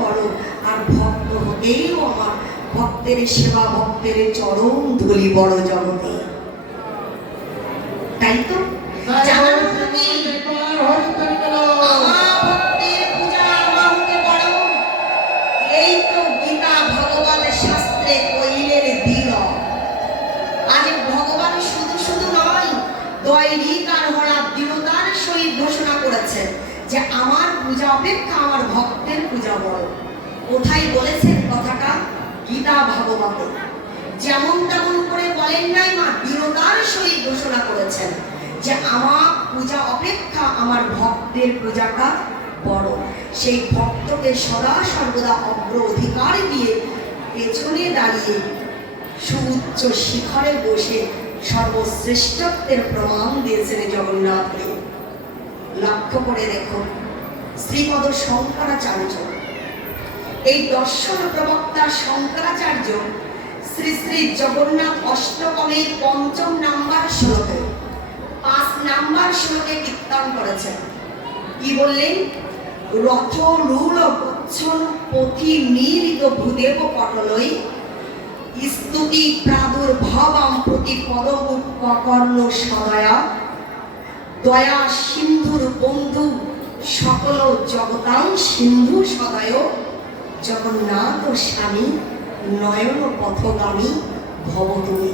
বড়, আর ভক্ত হতেও আমার ভক্তের সেবা, ভক্তের চরণ ধুলি বড় জগতে। তাই তো জানানো তুমি ভক্তের পূজা আমাকে বড়, এই তো গীতা ভগবান শাস্ত্রে কইলের দিল। আজ ভগবান শুধু শুধু নয়, দৈনিক আর হরা দৃঢ়তার সহিত ঘোষণা করেছেন যে আমার পূজা অপেক্ষা আমার ভক্তের পূজা বড়। কোথায় বলেছেন কথাটা? গীতা ভাগবতে। যেমন তেমন করে বলেন নাই মা, দৃঢ়তার সহিত ঘোষণা করেছেন যে আমার পূজা অপেক্ষা আমার ভক্তের পূজাটা বড়। সেই ভক্তকে সদা সর্বদা অগ্র অধিকার দিয়ে পেছনে দাঁড়িয়ে সুউচ্চ শিখরে বসে সর্বশ্রেষ্ঠত্বের প্রমাণ দিয়েছেন জগন্নাথকে। লক্ষ্য করে দেখো, শ্রীপদ শঙ্করাচার্য, এই দর্শন প্রবক্তা শঙ্করাচার্য শ্রী শ্রী জগন্নাথ অষ্টকমের ৫ম নাম্বার শ্লোকে ৫ নাম্বার শ্লোকে কীর্তন করেছেন। কি বললেন? রথ রূঢ় গচ্ছন পথি মীলিত ভূদেব পটলই স্তুতি প্রাদুর্ভাবাম প্রতি পদকর্ণ সদয়া দয়া সিন্ধুর বন্ধু সকল জগতাং সিন্ধু সদয় জগন্নাথ স্বামী নয়ন পথগামী ভব তুমি।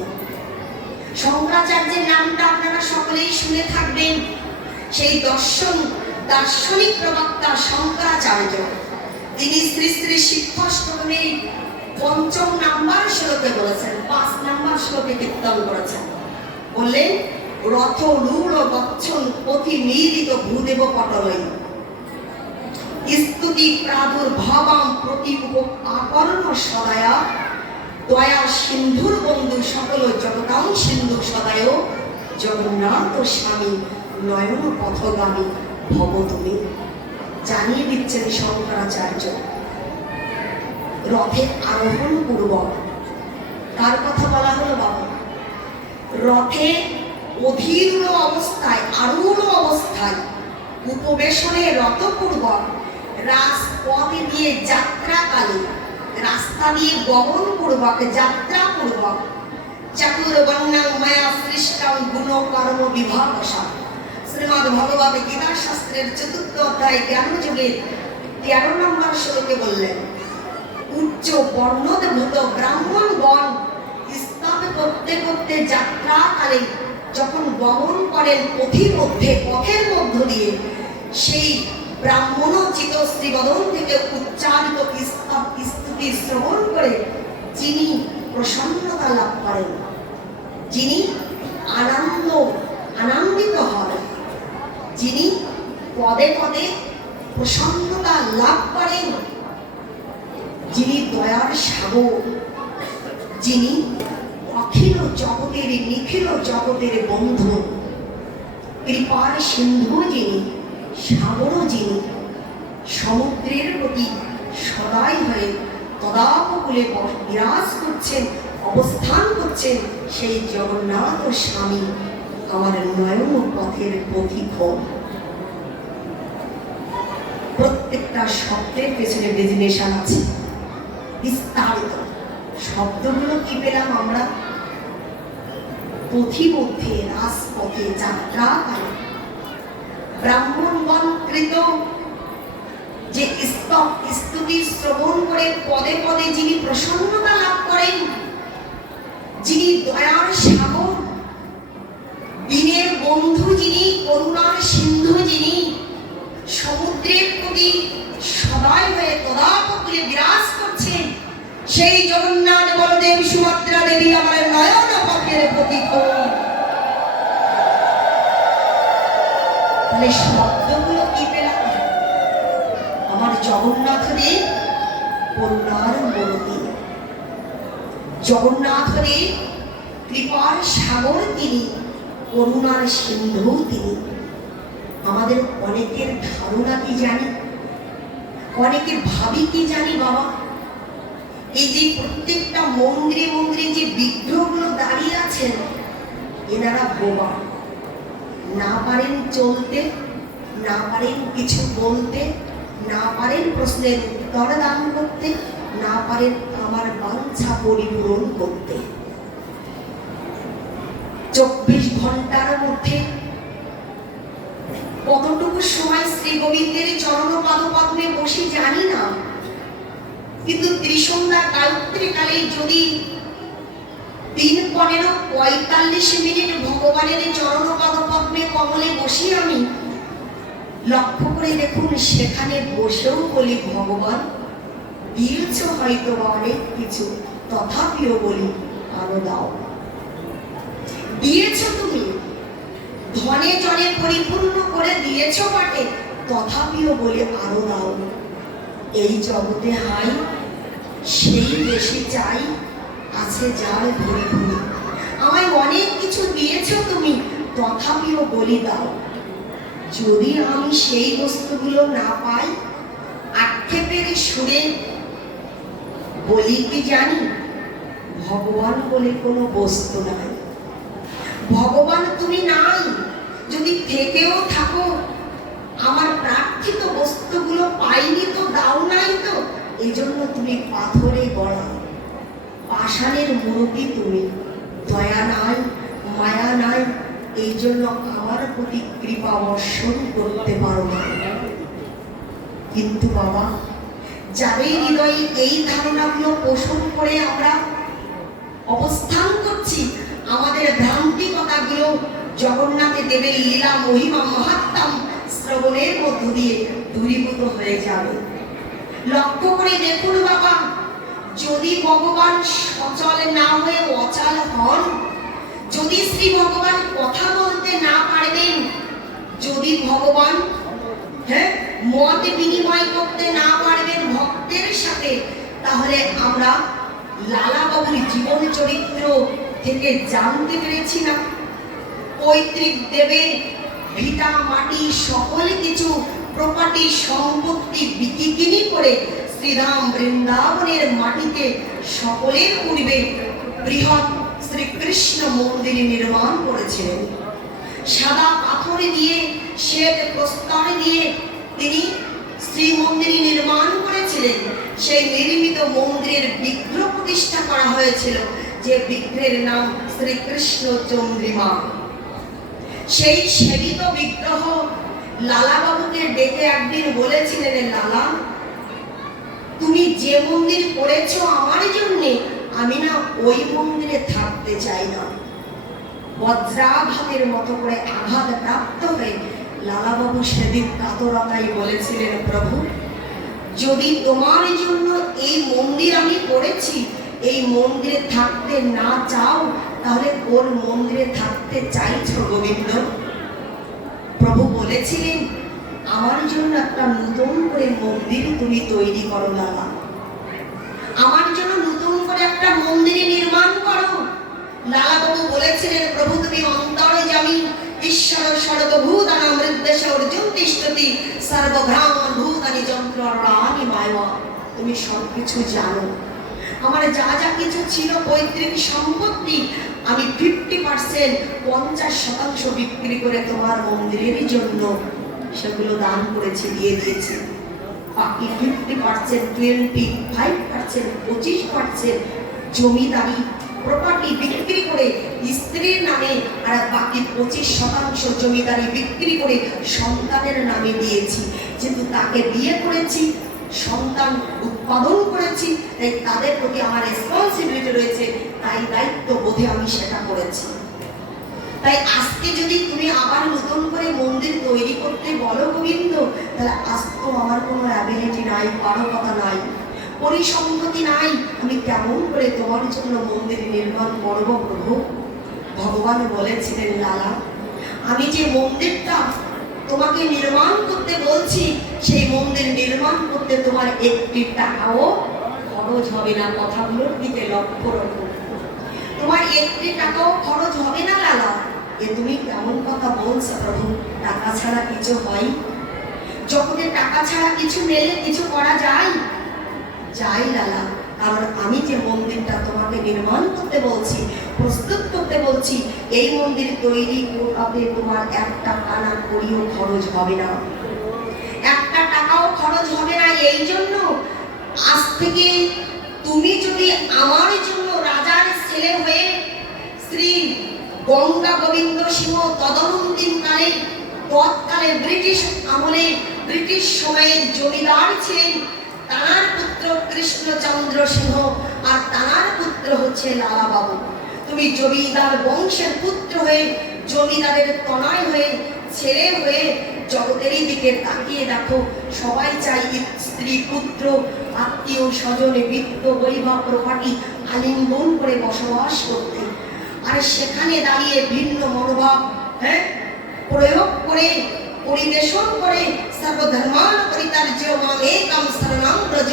শঙ্করাচার্যের নামটা আপনারা সকলেই শুনে থাকবেন। সেই দার্শনিক প্রবক্তা শঙ্করাচার্য, তিনি শ্রী শ্রী শিক্ষাষ্টমীর ৫ম নাম্বার শ্লোকে বলেছেন, ৫ নাম্বার শ্লোকে কীর্তন করেছেন। বললেন রথ রূঢ় গচ্ছন পথি মীলিত ভূদেব পটলই স্তুতি প্রাদুর্ভাবাম প্রতি আকর্ণ সদয়া দয়া সিন্ধুর বন্ধু সকল জগতাং সিন্ধু সদয় জগন্নাথ স্বামী নয়ন পথগামী ভব তুমি। জানিয়ে দিচ্ছেন শঙ্করাচার্য, রথে আরোহণ পূর্বক কার কথা বলা হলো বাবা? রথে অধীর অবস্থায়, আরূঢ় অবস্থায় উপবেশনে রথপূর্বক রাজপথ দিয়ে যাত্রাকালে, রাস্তা দিয়ে গমন পূর্বক, যাত্রা পূর্বক চাতুর্বর্ণাং মায়া সৃষ্টাং গুণ কর্ম বিভাগসা, শ্রীমদ্ ভগবদ গীতা শাস্ত্রের ৪র্থ অধ্যায় জ্ঞানযোগের ১৩ নম্বর শ্লোকে বললেন উচ্চ বর্ণোদ্ভূত ব্রাহ্মণগণ স্তব করতে করতে যাত্রাকালে যখন গমন করেন পথের মধ্য দিয়ে, সেই ব্রাহ্মণোচিত শ্রীবদন থেকে উচ্চারিত স্তুতি শ্রবণ করে যিনি প্রসন্নতা লাভ করেন, যিনি আনন্দিত হন, যিনি পদে পদে প্রসন্নতা লাভ করেন, যিনি দয়ার সাগর, যিনি অখিল জগতের নিখিল জগতের বন্ধু, কৃপার সিন্ধু যিনি, সাগর যিনি, সমুদ্রের প্রতি সদাই হয়ে তদাপকূলে বিরাজ করছেন, অবস্থান করছেন, সেই জগন্নাথ স্বামী আমার নয়ন পথের পথিক। প্রত্যেকটা শব্দের পেছনে ডেজিনেশন আছে, বিস্তারিত। শব্দগুলো কি পেলাম আমরা? পথিমধ্যে, রাজপথে, যাত্রাকালে ব্রাহ্মণগণ কৃত যে স্তুতি শ্রবণ করে পদে পদে যিনি প্রসন্নতা লাভ করেন, যিনি দয়ার সাগর, দীনের বন্ধু যিনি, করুণার সিন্ধু যিনি, সমুদ্রের প্রতি সদয় হয়ে তদাপকূলে বিরাজ করছেন, সেই জগন্নাথ বলদেব সুভদ্রা দেবী আমার নয়ন পথের প্রতীক। তাহলে শব্দগুলো কি পেলাম? আমার জগন্নাথ দেব করুণার মূর্তি, জগন্নাথ দেব কৃপার সাগর তিনি, করুণার সিন্ধু তিনি। আমাদের অনেকের ধারণা কি জানি, অনেকে ভাবি কি জানি বাবা, এই যে প্রত্যেকটা মন্দিরে মন্দিরে যে বিগ্রহগুলো দাঁড়িয়ে আছেন, এনারা বোবা, না পারেন চলতে, না পারেন কিছু বলতে, না পারেন প্রশ্নের উত্তর দান করতে, না পারেন আমার বাঞ্ছা পরিপূরণ করতে। 24 ঘন্টার মধ্যে কতটুকু সময় শ্রী গোবিন্দের চরণ পাদপদ্মে বসে জানি না, কিন্তু ত্রিসন্ধ্যা গায়ত্রী কালে যদি 3:15-45 মিনিট ভগবানের চরণ পাদপদ্মে কমলে বসি আমি, লক্ষ্য করে দেখুন সেখানে বসেও বলি ভগবান দিয়েছ হয়তো অনেক কিছু, তথাপিও বলি আরো দাও। দিয়েছ তুমি, ধনে জনে পরিপূর্ণ করে দিয়েছ বটে, তথাপিও বলি আরো দাও। এই জগতে হাই সেই বেশি চাই, আছে যার ভরে ভরে। আমায় অনেক কিছু দিয়েছ তুমি, তথাপিও বলি দাও। যদি আমি সেই বস্তুগুলো না পাই, আক্ষেপের সুরে বলি কি জানি, ভগবান বলে কোনো বস্তু নাই। ভগবান তুমি নাই, যদি থেকেও থাকো আমার প্রার্থিত বস্তুগুলো পাইনি তো দাও নাই তো, এই জন্য তুমি পাথরে গড়া পাষাণের মূর্তি, তুমি দয়া নাই মায়া নাই, এই জন্য আমার প্রতি কৃপা বর্ষণ করতে পারো না। কিন্তু বাবা, যাদের হৃদয়ে এই ধারণাগুলো পোষণ করে আমরা অবস্থান করছি, আমাদের ভ্রান্তি কথাগুলো জগন্নাথ দেবের লীলা মহিমা মাহাত্ম্য শ্রবণের মধ্য দিয়ে দূরীভূত হয়ে যাবে। লক্ষ্য করে দেখুন বাবা, যদি ভগবান সচল না হয়ে অচল হন, যদি শ্রী ভগবান কথা বলতে না পারবেন, যদি ভগবান মত বিনিময় করতে না পারবেন ভক্তের সাথে, তাহলে আমরা লালা বাবুর জীবন চরিত্র থেকে জানতে পেরেছি না পৈতৃক দেবে ভিটা মাটি সকল কিছু প্রপার্টি সম্পত্তি বিকিকিনি করে শ্রীরাম বৃন্দাবনের মাটিতে সকলের পূর্বে বৃহৎ শ্রীকৃষ্ণ মন্দির নির্মাণ করেছিলেন। সাদা পাথর দিয়ে শ্বেত প্রস্তর দিয়ে তিনি শ্রী মন্দির নির্মাণ করেছিলেন। সেই নির্মিত মন্দিরের বিগ্রহ প্রতিষ্ঠা করা হয়েছিল, যে বিগ্রহের নাম শ্রীকৃষ্ণ চন্দ্রিমা। সেই সেবিত বিগ্রহ লালা বাবুকে ডেকে একদিন বলেছিলেন, লালা তুমি যে মন্দির করেছো আমার জন্য, আমি না ওই মন্দিরে থাকতে চাই না। বজ্রাঘাতের মতো করে আঘাত প্রাপ্ত হয়ে লালা বাবু সেদিন কাতরতাই বলেছিলেন, প্রভু যদি তোমার জন্য এই মন্দির আমি করেছি, এই মন্দিরে থাকতে না চাও, তাহলে কোন মন্দিরে থাকতে চাইছো গোবিন্দ? প্রভু বলেছিলেন, আমার জন্য একটা নতুন করে মন্দির তুমি তৈরি করো লালা, আমার জন্য নতুন করে একটা মন্দির নির্মাণ করো। লালা বাবু বলেছিলেন, প্রভু তুমি অন্তর্যামী ঈশ্বর সর্বভূতানাং হৃদ্দেশে অর্জুন তিষ্ঠতি সর্বভ্রাম ভূতানি যন্ত্রাণি মায়া। তুমি সবকিছু জানো, আমার যা যা কিছু ছিল পৈতৃক সম্পত্তি, আমি 50% 50% বিক্রি করে তোমার মন্দিরের জন্য সেগুলো দান করেছি, দিয়ে দিয়েছি। বাকি 50%, 25%, 25% জমিদারি প্রপার্টি বিক্রি করে স্ত্রীর নামে, আর বাকি 25% জমিদারি বিক্রি করে সন্তানের নামে দিয়েছি। যেহেতু তাকে বিয়ে করেছি, সন্তান উৎপাদন করেছি, তাই তাদের প্রতি আমার রেসপন্সিবিলিটি রয়েছে, তাই দায়িত্ব বোধে আমি সেটা করেছি। তাই আজকে যদি তুমি আবার নতুন করে মন্দির তৈরি করতে বলো গোবিন্দ, তাহলে আজ তো আমার কোনো অ্যাবিলিটি নাই, পারকতা নাই, পরিসম্পত্তি নাই, আমি কেমন করে তোমার জন্য মন্দির নির্মাণ করব প্রভু? ভগবান বলেছিলেন, লালা আমি যে মন্দিরটা তোমাকে নির্মাণ করতে বলছি, সেই মন্দির নির্মাণ করতে তোমার 1 টাকাও খরচ হবে না। কথাগুলোর দিকে লক্ষ্য রাখো, তোমার 1 টাকাও খরচ হবে না লালা। এ তুমি কেমন কথা বলছো প্রভু? টাকা ছাড়া কিছু হয়? জগতে টাকা ছাড়া কিছু মেলে কিছু করা যায়? যাই লালা, কারণ আমি যে মন্দিরটা তোমাকে নির্মাণ করতে বলছি, প্রস্তুত করতে বলছি, এই মন্দির তৈরি করতে তোমার 1 টাকা না করিও খরচ হবে না, 1 টাকাও খরচ এই জন্য আজ থেকে তুমি যদি আমার জন্য রাজার ছেলে হয়ে শ্রী গঙ্গা গোবিন্দ সিংহ তদনন্দিন কালে তৎকালে ব্রিটিশ আমলে ব্রিটিশ সময়ের জমিদার ছিলেন, তার পুত্র কৃষ্ণচন্দ্র সিংহ আর তার পুত্র হচ্ছে লালা বাবু। তুমি জমিদার বংশের পুত্র হয়ে জমিদারের তনয় হয়ে ছেলে হয়ে জগতেরই দিকে তাকিয়ে দেখো, সবাই চাই স্ত্রী পুত্র আত্মীয় স্বজনে বিত্ত বৈভব প্রপাটি আলিঙ্গন করে বসবাস করতে। আর সেখানে দাঁড়িয়ে ভিন্ন মনোভাব প্রয়োগ করে পরিবেশন করে সর্বধর্মান পরিত্যাজ্য মাং একম শরণং ব্রজ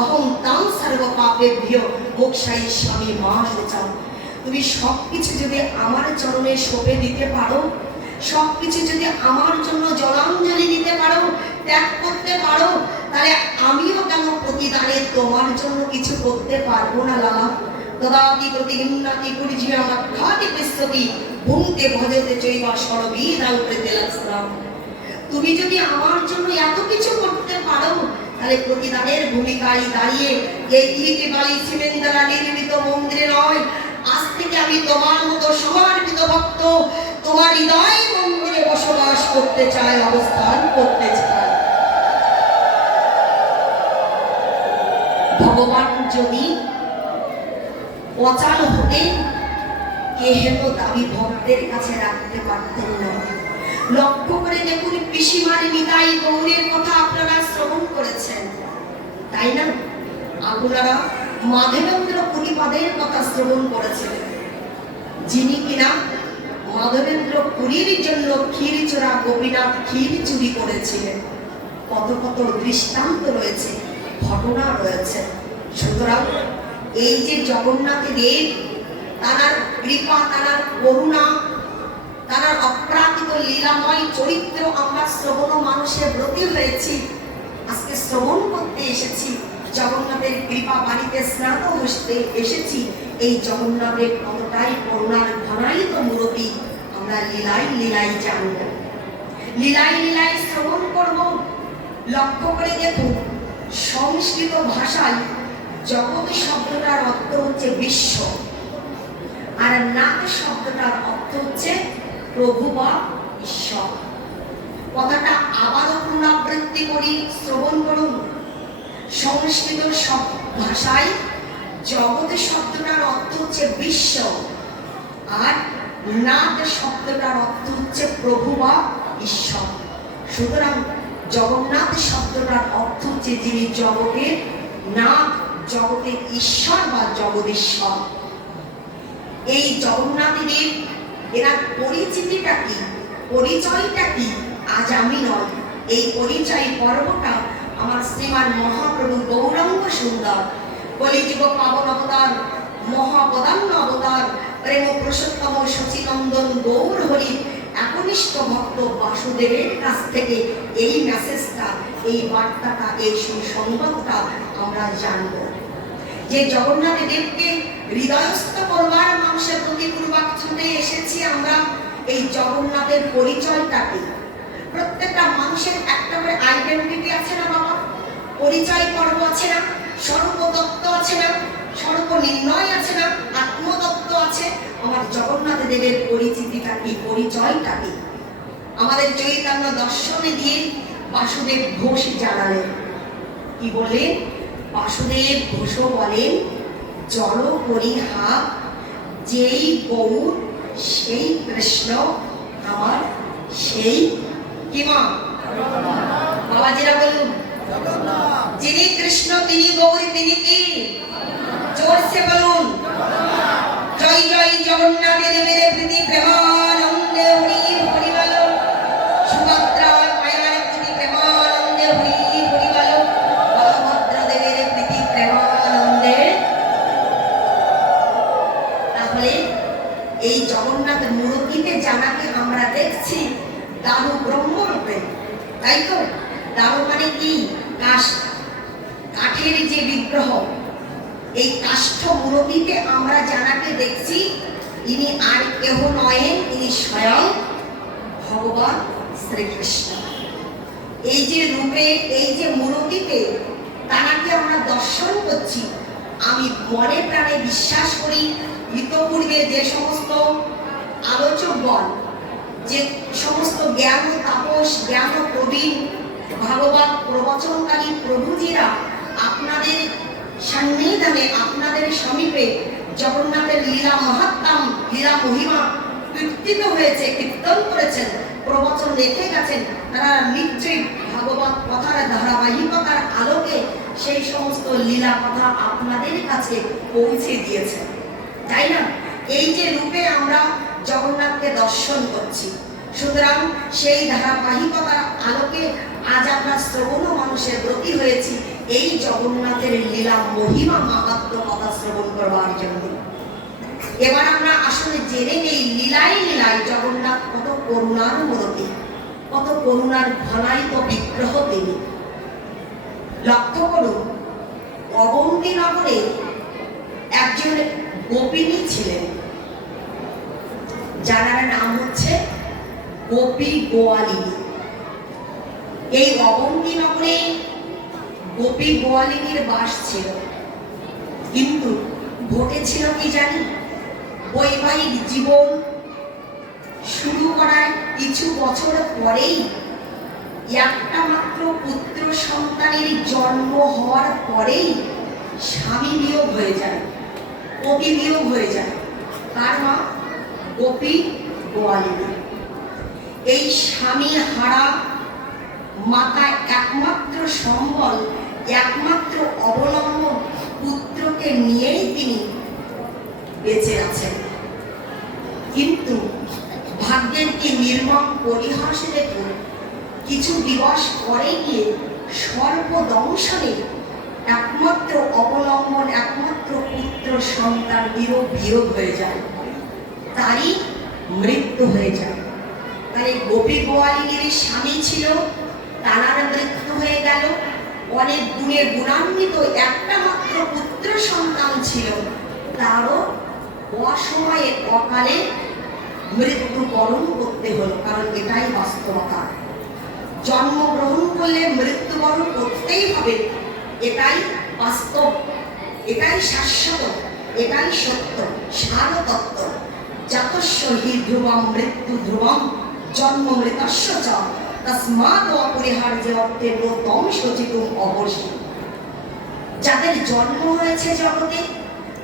অহং তাং সর্ব পাপেভ্যো মোক্ষয়িষ্যামি মা শুচম। তুমি সবকিছু যদি আমার চরণে সঁপে দিতে পারো, সবকিছু যদি আমার জন্য জলাঞ্জলি দিতে পারো, ত্যাগ করতে পারো, তাহলে আমিও কেন প্রতিদানে তোমার জন্য কিছু করতে পারবো না লালা? তদাতি প্রতিহিন্নাতি পরিজীয়ামাখ্যাতি পৃষ্ঠতি ভুঙ্কে ভজতে চৈবা সর্ববিধাং প্রতিলক্ষণম। তুমি যদি আমার জন্য এত কিছু করতে পারো, তাহলে প্রতিদানের ভূমিকায় দাঁড়িয়ে এই ইটি বালি সিমেন্ট দ্বারা নির্মিত মন্দিরে নয়, আজ থেকে আমি তোমার মতো সমর্পিত ভক্ত তোমার হৃদয় মন্দিরে বসবাস করতে চাই, অবস্থান করতে চাই। ভগবান যদি অচাল হতেন, কে হেন দাবি ভক্তের কাছে রাখতে পারতেন না। লক্ষ্য করে দেখুন, পিসিমার নিতাই গৌরের কথা আপনারা শ্রবণ করেছেন, তাই না? আপনারা মাধবেন্দ্র পুরীপাদের কথা শ্রবণ করেছিলেন, যিনি কিনা মাধবেন্দ্র পুরীর জন্য ক্ষীরচোরা গোপীনাথ ক্ষীর চুরি করেছিলেন। কত কত দৃষ্টান্ত রয়েছে, ঘটনা রয়েছে। সুতরাং এই যে জগন্নাথ দেব, তার কৃপা, তার করুণা, তার অপ্রাকৃত লীলাময় চরিত্র আমরা শ্রবণ মানুষের ব্রতী হয়েছি, আজকে শ্রবণ করতে এসেছি, জগন্নাথের কৃপা বাড়িতে স্নাত বসতে এসেছি। এই জগন্নাথের কতটাই করুণার ঘনায়িত মূরতি আমরা লীলায় লীলায় জানব, লীলায় লীলায় শ্রবণ করব। লক্ষ্য করে দেখুন, সংস্কৃত ভাষায় জগৎ শব্দটার অর্থ হচ্ছে বিশ্ব, আর নাথ শব্দটার অর্থ হচ্ছে প্রভু বা ঈশ্বর। কথাটা আবারও পুনরাবৃত্তি করি, শ্রবণ করুন। সংস্কৃত ভাষায় জগৎ শব্দটার অর্থ হচ্ছে বিশ্ব, আর নাথ শব্দটার অর্থ হচ্ছে প্রভু বা ঈশ্বর। সুতরাং জগন্নাথ শব্দটার অর্থ হচ্ছে যিনি জগতের নাথ, জগতের ঈশ্বর বা জগদীশ্বর। এই জগন্নাথ দেব, এনার পরিচিতিটা কি, পরিচয়টা কি, আজ আমি নয়, এই পরিচয় পর্বটা আমার শ্রীমান মহাপ্রভু গৌরাঙ্গ সুন্দর কলিযুগ পাবন অবতার, মহাপদান্ন অবতার, প্রেম পুরুষোত্তম সচিনন্দন গৌর হরি একনিষ্ঠ ভক্ত বাসুদেবের কাছ থেকে এই মেসেজটা, এই বার্তাটা, এই সুসংবাদটা আমরা জানব। যে জগন্নাথ দেবকে হৃদয়স্থ করবার মানুষের প্রতি পূর্বক ছুটে এসেছি আমরা। এই জগন্নাথের পরিচয়টাকে, প্রত্যেকটা মানুষের একটা করে আইডেন্টিটি আছে না বাবা, পরিচয় পর্ব আছে না, স্বরূপতত্ত্ব আছে না, স্বরূপ নির্ণয় আছে না, আত্মতত্ত্ব আছে। আমার জগন্নাথ দেবের পরিচিতিটা কি, পরিচয়টা কি? আমাদের চৈতন্য দর্শনে দিয়ে বাসুদেব ঘোষ জানালেন, কি বলেন? বাসুদেব ঘোষ বলেন, জল পরিহা যেই গৌর সেই কৃষ্ণ আমার সেই কি মা? বাবাজিরা বলুন, যিনি কৃষ্ণ তিনি গৌরী, তিনি কি? জোরসে বলুন, জয় জয় জগন্নাথ দেবের প্রীতি প্রেমানন্দে হরি হরি বলো, সুভদ্রা মায়ের প্রীতি প্রেমানন্দে হরি হরি বলো, বলভদ্র দেবের প্রীতি প্রেমানন্দে। তাহলে এই জগন্নাথ মূর্তিতে জানাকে আমরা দেখছি দারু ব্রহ্মরূপে, তাই তো? দারু মানে কি? কাঠের যে বিগ্রহ, এই কাষ্ঠ মূর্তিতে আমরা জানাকে দেখছি, ইনি আর কেহ নয়, ইনি স্বয়ং ভগবান শ্রীকৃষ্ণ। এই যে রূপে, এই যে মূর্তিতে তাকে আমরা দর্শন করছি, আমি মনে প্রাণে বিশ্বাস করি ইতপূর্বে যে সমস্ত আলোচকগণ, যে সমস্ত জ্ঞান তাপস, জ্ঞান প্রবীণ ভাগবত প্রবচনকারী প্রভুজিরা আপনাদের সন্নিধানে, আপনাদের সমীপে জগন্নাথের লীলা মাহাত্ম্য, লীলা মহিমা কীর্তিত হয়েছে, কীর্তন করেছেন, প্রবচন রেখে গেছেন, তারা নিশ্চয়ই ভাগবত কথার ধারাবাহিকতার আলোকে সেই সমস্ত লীলা কথা আপনাদের কাছে পৌঁছে দিয়েছেন, তাই না? এই যে রূপে আমরা জগন্নাথকে দর্শন করছি, সুতরাং সেই ধারাবাহিকতার আলোকে আজ আমরা শ্রবণ মানুষের ব্রতী হয়েছি এই জগন্নাথের লীলা মহিমা মাহাত্ম্য কথা শ্রবণ করবার জন্য। এবার আমরা আসলে জেনে নেই লীলায় লীলায় জগন্নাথ কত করুণার মূর্তি, কত করুণার ঘনায়িত বিগ্রহ তিনি। লক্ষ্য করুন, অবন্তী নগরে একজন গোপিনী ছিলেন, যার নাম হচ্ছে গোপী গোয়ালিনী। এই অবন্তী নগরে গোপী গোয়ালিনীর বাস ছিল, কিন্তু ঘটেছিল কি জানি, বৈবাহিক জীবন শুরু করার কিছু বছর পরেই একটা মাত্র পুত্র সন্তানের জন্ম হওয়ার পরেই স্বামী বিয়োগ হয়ে যায়, পতি বিয়োগ হয়ে যায়। কার মা? গোপী গোয়ালিনী। এই স্বামী হারা মাতা একমাত্র সম্বল, একমাত্র অবলম্বন পুত্রকে নিয়েই তিনি বেঁচে আছেন। কিন্তু ভাগ্যের কি নির্মম পরিহাস দেখুন, কিছু দিবস পরে গিয়ে সর্বদংশনে একমাত্র অবলম্বন, একমাত্র পুত্র সন্তান বিয়োগ হয়ে যায়, তারই মৃত্যু হয়ে যায়। তাই গোপী গোয়ালিনীর স্বামী ছিল, তার মৃত্যু হয়ে গেল। অনেক গুণে গুণান্বিত একটা মাত্র পুত্র সন্তান ছিল, তারও অসময়ে অকালে মৃত্যুবরণ করতে হলো, কারণ এটাই বাস্তবতা। জন্মগ্রহণ করলে মৃত্যুবরণ করতেই হবে, এটাই বাস্তব, এটাই শাশ্বত, এটাই সত্য, সারতত্ত্ব। জাতস্য হি ধ্রুবম মৃত্যু ধ্রুবম জন্ম মৃতস্য চ তস্মাৎ অপরিহার্য অর্থে ব্রতম সচিতুম অবশ্যি। যাদের জন্ম হয়েছে জগতে,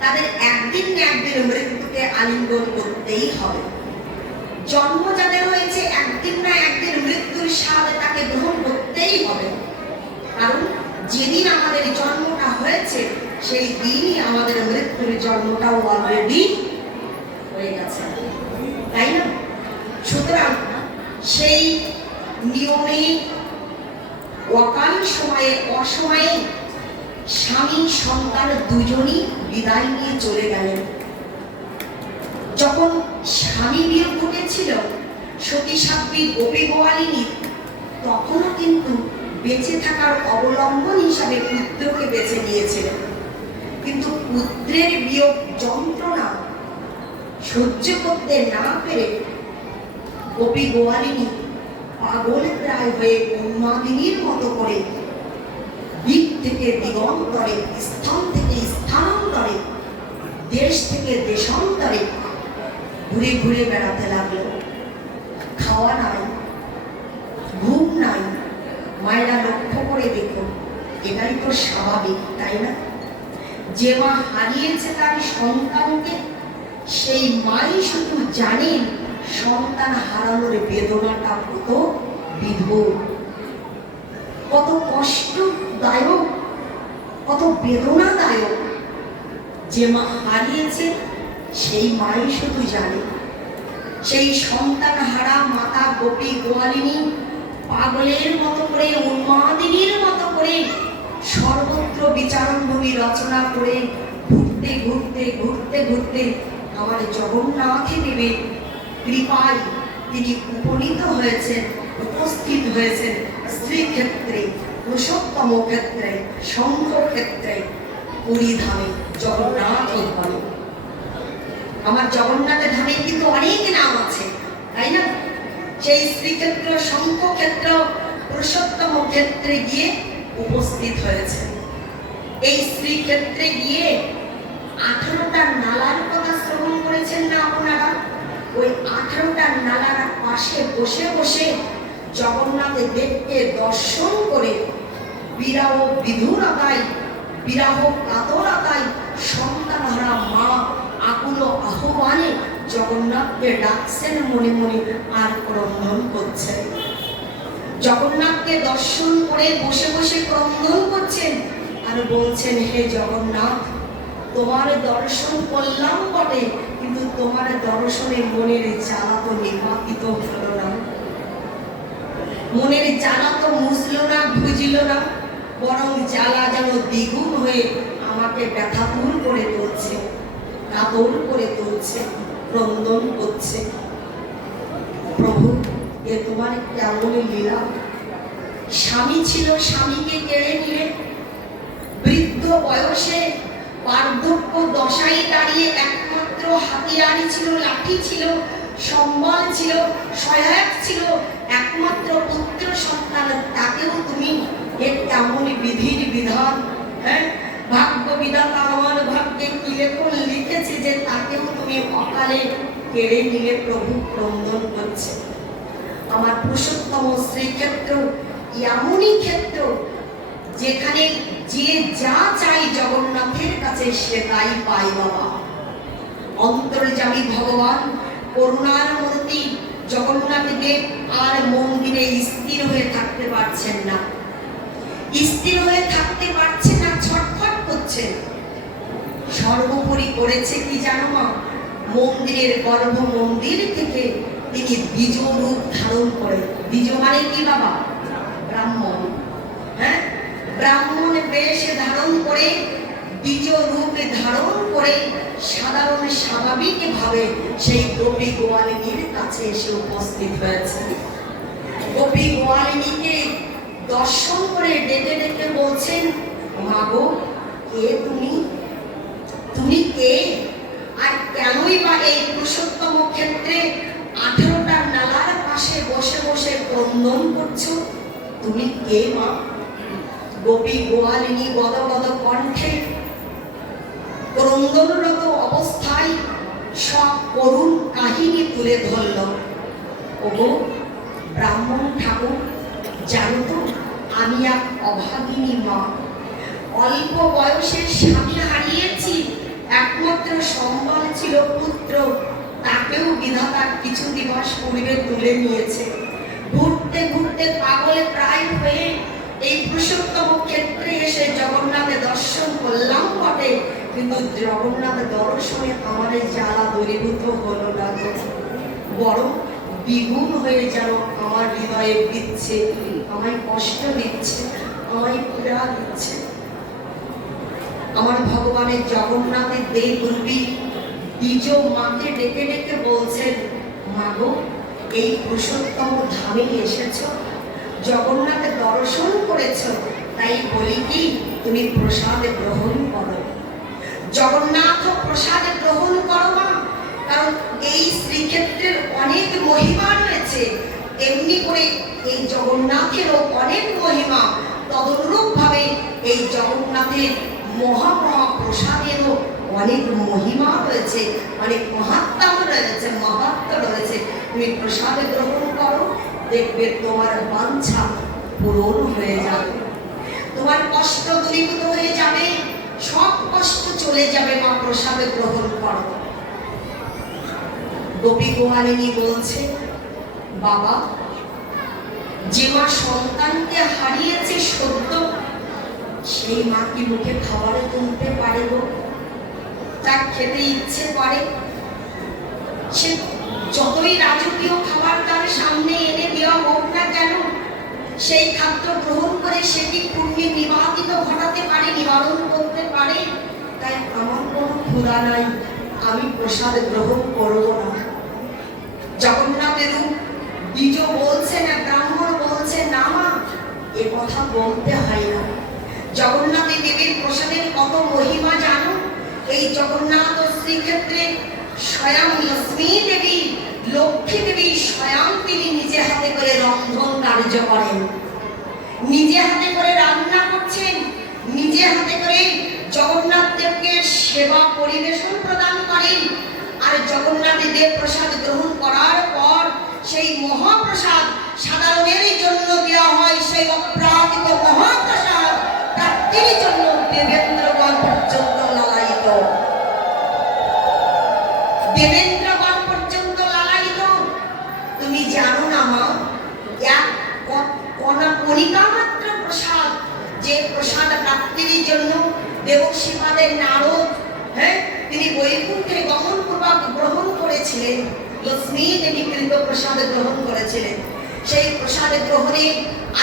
তাদের একদিন না একদিন মৃত্যুকে আলিঙ্গন করতেই হবে। জন্ম যাদের হয়েছে, একদিন না একদিন মৃত্যুর স্বাদ তাকে গ্রহণ করতেই হবে, কারণ যেদিন আমাদের জন্মটা হয়েছে সেই দিনই আমাদের মৃত্যুর জন্মটাও অলরেডি হয়ে গেছে, তাই না? সুতরাং সেই নিয়মে অকাল সময়ে, অসময়ে স্বামী সন্তান দুজনই বিদায় নিয়ে চলে গেলেন। যখন স্বামী বিয়োগ ঘটেছিল সতী সাধ্বী গোপী গোয়ালিনী, তখনও কিন্তু বেঁচে থাকার অবলম্বন হিসাবে পুত্রকে বেছে নিয়েছিলেন। কিন্তু পুত্রের বিয়োগ যন্ত্রণা সহ্য করতে না পেরে গোপী গোয়ালিনী পাগল প্রায় হয়ে উন্মাদিনীর মতো করে দিক থেকে দিগন্তরে, স্থান থেকে স্থানান্তরে, দেশ থেকে দেশান্তরে ঘুরে ঘুরে বেড়াতে লাগলো। খাওয়া নাই, ঘুম নাই। মায়েরা লক্ষ্য করে দেখুন, এটাই তো স্বাভাবিক, তাই না? যে মা হারিয়েছে তার সন্তানকে, সেই মাই শুধু জানেন সন্তান হারানোর বেদনাটা কত বিধুর, কত কষ্টদায়ক, কত বেদনাদায়ক। যে মা হারিয়েছে সেই মাই শুধু জানে। সেই সন্তান হারা মাতা গোপী গোয়ালিনী পাগলের মতো করে, উন্মাদিনীর মতো করে সর্বত্র বিচারণভূমি রচনা করে ঘুরতে ঘুরতে ঘুরতে ঘুরতে আমার জগন্নাথে দেবে কৃপায় তিনি উপনীত হয়েছেন, উপস্থিত হয়েছেন শ্রীক্ষেত্রে, পুরুষোত্তম ক্ষেত্রে, শঙ্খ ক্ষেত্রে, পুরী ধামে, জগন্নাথ ধামে। আমার জগন্নাথের ধামে কিন্তু অনেক নাম আছে, তাই না? সেই শ্রীক্ষেত্র, শঙ্খ ক্ষেত্র, পুরুষোত্তম ক্ষেত্রে গিয়ে উপস্থিত হয়েছে। এই শ্রীক্ষেত্রে গিয়ে 18টা নালার কথা শ্রবণ করেছেন না আপনারা? ওই 18টা নালার পাশে বসে বসে জগন্নাথ দেবকে দর্শন করে বিরহ বিধুরতায়, বিরহ কাতরতায় সন্তানহারা মা আকুল আহ্বানে জগন্নাথকে ডাকছেন মনে মনে আর ক্রন্দন করছেন। জগন্নাথকে দর্শন করে বসে বসে ক্রন্দন করছেন আর বলছেন, হে জগন্নাথ, তোমার দর্শন করলাম বটে, কিন্তু তোমার দর্শনে মনের জ্বালা তো নির্বাপিত হলো না, মনের জ্বালা তো মুছলো না, বুঝল না, বরং জ্বালা যেন দ্বিগুণ হয়ে আমাকে ব্যথাতুর করে তুলছে, কাতর করে তুলছে, ক্রন্দন করছে। প্রভু, এ তোমার কেমন লীলা! স্বামী ছিল, স্বামীকে কেড়ে নিলে, বৃদ্ধ বয়সে বার্ধক্য দশায় দাঁড়িয়ে একমাত্র হাতিয়ারই ছিল, লাঠি ছিল, সম্বল ছিল, সহায়ক ছিল একমাত্র পুত্র সন্তান, তাকেও তুমি এর কেমন বিধির বিধান! হ্যাঁ, ভাগ্য বিধাতা আমার ভাগ্যে কি লেখন লিখেছে যে তাকেও তুমি অকালে কেড়ে নিলে। প্রভু ক্রন্দন করছে। আমার পুরুষোত্তম শ্রীক্ষেত্র এমনই ক্ষেত্র যেখানে যে যা চাই জগন্নাথের কাছে সে তাই পায়। বাবা, অন্তর্যামী ভগবান করুণার মূর্তি জগন্নাথ দেব আর মন্দিরে স্থির হয়ে থাকতে পারছেন না, স্থির হয়ে থাকতে পারছেন না, ছটফট করছেন। সর্বোপরি করেছে কি জানো মা? মন্দিরের গর্ভ মন্দির থেকে তিনি দ্বিজ রূপ ধারণ করে। দ্বিজ মানে কি বাবা? ব্রাহ্মণ। হ্যাঁ, ব্রাহ্মণ বেশ ধারণ করে, দ্বিজ রূপে ধারণ করে সাধারণ স্বাভাবিক ভাবে সেই গোপী গোয়ালিনীর কাছে এসে উপস্থিত হয়েছে। গোপী গোয়ালিনীকে দর্শন করে ডেকে ডেকে বলছেন, মাগো, কে তুমি? তুমি কে? আর কেনই বা এই পুরুষোত্তম ক্ষেত্রে 18টা নালার পাশে বসে বসে ক্রন্দন করছো? তুমি কে মা? গোপী গোয়ালিনী গদ গদ কণ্ঠে ক্রন্দনরত অবস্থায় সব করুণ কাহিনী তুলে ধরল। ওগো ব্রাহ্মণ ঠাকুর, জানো তো আমি এক অভাগিনী মা, অল্প বয়সে স্বামী হারিয়েছি, একমাত্র সম্বল ছিল পুত্র, তাকেও বিধাতা কিছু দিবস পূর্বে তুলে নিয়েছে। ঘুরতে ঘুরতে পাগলে প্রায় হয়ে এই পুরুষোত্তম ক্ষেত্রে এসে জগন্নাথে দর্শন করলাম বটে, কিন্তু জগন্নাথ দর্শনে আমার জ্বালা দূরীভূত হলো না, বরং দ্বিগুণ হয়ে যেন আমার হৃদয়ে দিচ্ছে, আমায় কষ্ট দিচ্ছে, আমায় পীড়া দিচ্ছে। আমার ভগবানের জগন্নাথের দেবরূপী দ্বিজ মাকে ডেকে ডেকে বলছেন, মাগো, এই পুরুষোত্তম ধামে এসেছো, জগন্নাথের দর্শন করেছো, তাই বলি কি তুমি প্রসাদ গ্রহণ করো। জগন্নাথ প্রসাদ গ্রহণ করো মা, কারণ এই শ্রীক্ষেত্রের অনেক মহিমা রয়েছে, এমনি করে এই জগন্নাথেরও অনেক মহিমা, তদনুরূপ ভাবে এই জগন্নাথের মহা প্রসাদেরও অনেক মহিমা রয়েছে, অনেক মহাত্ম রয়েছে, মাহাত্ম্য রয়েছে। তুমি প্রসাদ গ্রহণ করো, দেখবে তোমার বাঞ্ছা পূরণ হয়ে যাবে, তোমার কষ্ট দূরীভূত হয়ে যাবে, সব কষ্ট চলে যাবে মা, প্রসাদ গ্রহণ করো। গোপী গোয়ালিনী বলছে, বাবা, যে মা সন্তানকে হারিয়েছে সদ্য, সেই মা কি মুখে খাবারে তুলতে পারে গো? তার খেতে ইচ্ছে করে, সে যতই রাজকীয় খাবার তার সামনে এনে দেওয়া হোক না কেন, সেই খাদ্য গ্রহণ করে সে কি পুণ্যে নিবাদিত ঘটাতে পারে, নিবারণ করতে পারে? তাই আমার কোনো ক্ষুধা নাই, আমি প্রসাদ গ্রহণ করব না। জগন্নাথের দ্বিজ বলছে না, ব্রাহ্মণ বলছে না মা, এ কথা বলতে হয় না। জগন্নাথ দেবীর প্রসাদের কত মহিমা জানো? এই জগন্নাথ শ্রীক্ষেত্রে স্বয়ং লক্ষ্মী দেবী, লক্ষ্মী দেবী স্বয়ং তিনি নিজে হাতে করে রন্ধন কার্য করেন। নিজে হাতে করে রান্না করছেন, নিজে হাতে করে জগন্নাথ দেবকে সেবা পরিবেশন প্রদান করেন। আর জগন্নাথ দেব প্রসাদ গ্রহণ করার পর সেই মহাপ্রসাদ সাধারণের জন্য দেওয়া হয়। সেই অপ্রাকৃত মহাপ্রসাদ প্রাপ্তির জন্য দেবেন্দ্রগণ পর্যন্ত লালায়িত, দেবেন্দ্রগণ পর্যন্ত লালায়িত। তুমি জানো না মা, এক কণিকা মাত্র প্রসাদ, যে প্রসাদ প্রাপ্তির জন্য দেবশ্রীপাদের নারদ তিনি বৈকুণ্ঠে গমন পূর্বক গ্রহণ করেছিলেন, লক্ষ্মী দেবী কৃত প্রসাদ গ্রহণ করেছিলেন। সেই প্রসাদ গ্রহণে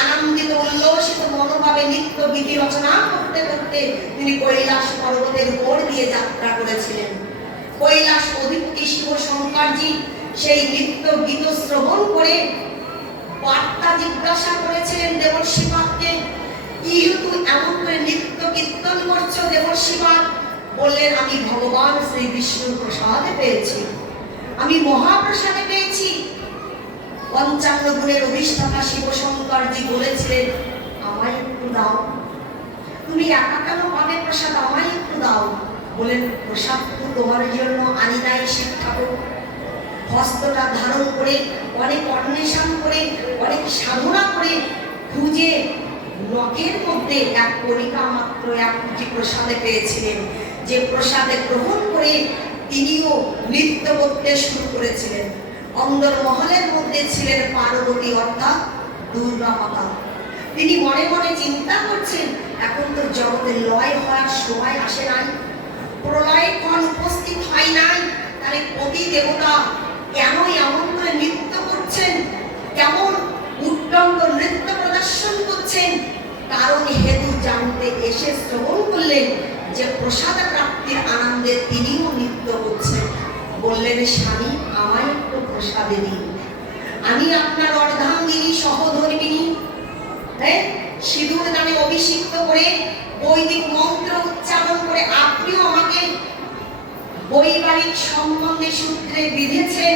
আনন্দিত উল্লসিত মনোভাবে নিত্য বিধি রচনা করতে করতে তিনি কৈলাস পর্বতের উপর দিয়ে যাত্রা করেছিলেন। কৈলাস অধিপতি শিব শঙ্করজি সেই নিত্য গীত শ্রবণ করে বার্তা জিজ্ঞাসা করেছিলেন দেবশ্রীপাদকে, কি তুই এমন করে নিত্য কীর্তন করছো দেবশ্রীপাদ? বললেন, আমি ভগবান শ্রী বিষ্ণুর প্রসাদে পেয়েছি, আমি মহাপ্রসাদে পেয়েছি। ৫৫ গুণের অধিষ্ঠাতা শিব শঙ্করজি বলেছিলেন, আমায় একটু দাও। তুমি একা কেন পাবে প্রসাদ, আমায় একটু দাও। বলেন, প্রসাদ তো তোমার জন্য আনি নাই শিব ঠাকুর। হস্তটা ধারণ করে অনেক অন্বেষণ করে অনেক সাধনা করে খুঁজে নখের মধ্যে এক কণিকা মাত্র একটি প্রসাদে পেয়েছিলেন, যে প্রসাদে গ্রহণ করে তিনিও নৃত্য করতে শুরু করেছিলেন। অন্দর মহলের মধ্যে ছিলেন পার্বতী অর্থাৎ দুর্গা মাতা। তিনি মনে মনে চিন্তা করছেন, এখন তো জগতে লয় হওয়ার সময় আসে নাই, প্রলয় ক্ষণ উপস্থিত হয় নাই, তাহলে পতি দেবতা কেন এমন করে নৃত্য করছেন, কেমন উত্তম নৃত্য প্রদর্শন করছেন? কারণ হেতু জানতে এসে শ্রবণ করলেন যে প্রসাদ প্রাপ্তির আনন্দে তিনিও নৃত্য করছেন। বললেন, স্বামী আমায় একটু প্রসাদে দিন, আমি আপনার অর্ধাঙ্গিনী সহধর্মিনী, সিঁদুর নামে অভিষিক্ত করে বৈদিক মন্ত্র উচ্চারণ করে আপনিও আমাকে বৈবাহিক সম্বন্ধে সূত্রে বিধেছেন,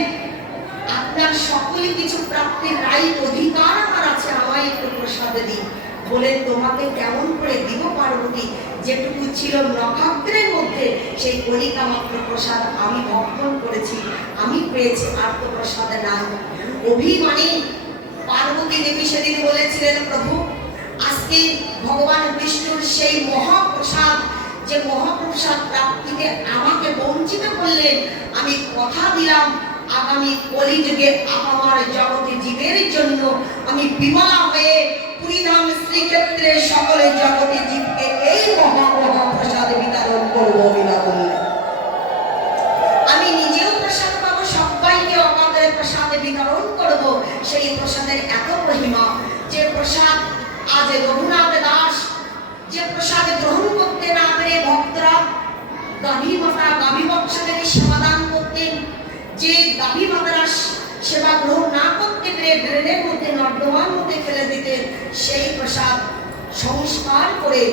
আপনার সকল কিছু প্রাপ্তির রাইট অধিকার আমার আছে, আমায় একটু প্রসাদে দিন। বলে, তোমাকে কেমন করে দিব পার্বতী? যেটুকু ছিল নখাগ্রের মধ্যে সেই কণিকা মাত্র প্রসাদ আমি ভক্ষণ করেছি, আমি পেয়েছি, আর তো প্রসাদে নাই। অভিমানে পার্বতী দেবী সেদিন বলেছিলেন, প্রভু আজকে ভগবান বিষ্ণুর সেই মহাপ্রসাদ, যে মহাপ্রসাদ প্রাপ্তিকে আমাকে বঞ্চিত করলেন, আমি কথা দিলাম আগামী কলিযুগে আমার জগতে জীবের জন্য আমি বিমলা হয়ে পুরীধাম শ্রীক্ষেত্রে সকলে জগতে জীবকে এই মহাপ্রসাদ বিতরণ করবো বিনামূল্যে। আমি নিজেও প্রসাদ পাবো, সবাইকে অবাধে প্রসাদে বিতরণ করব। সেই প্রসাদের এত মহিমা, যে প্রসাদ আজ রঘুনাথ দাস যে প্রসাদ গ্রহণ করতে না পেরে ভক্তরা গাভী মাতা গাভী বৎসদের সমাধান করতেন, যে গাভী মাতারা সেবা গ্রহণ না করতে পেরে ড্রেনের মধ্যে নর্দমার মধ্যে ফেলে দিতেন, সেই প্রসাদ সংস্কার করে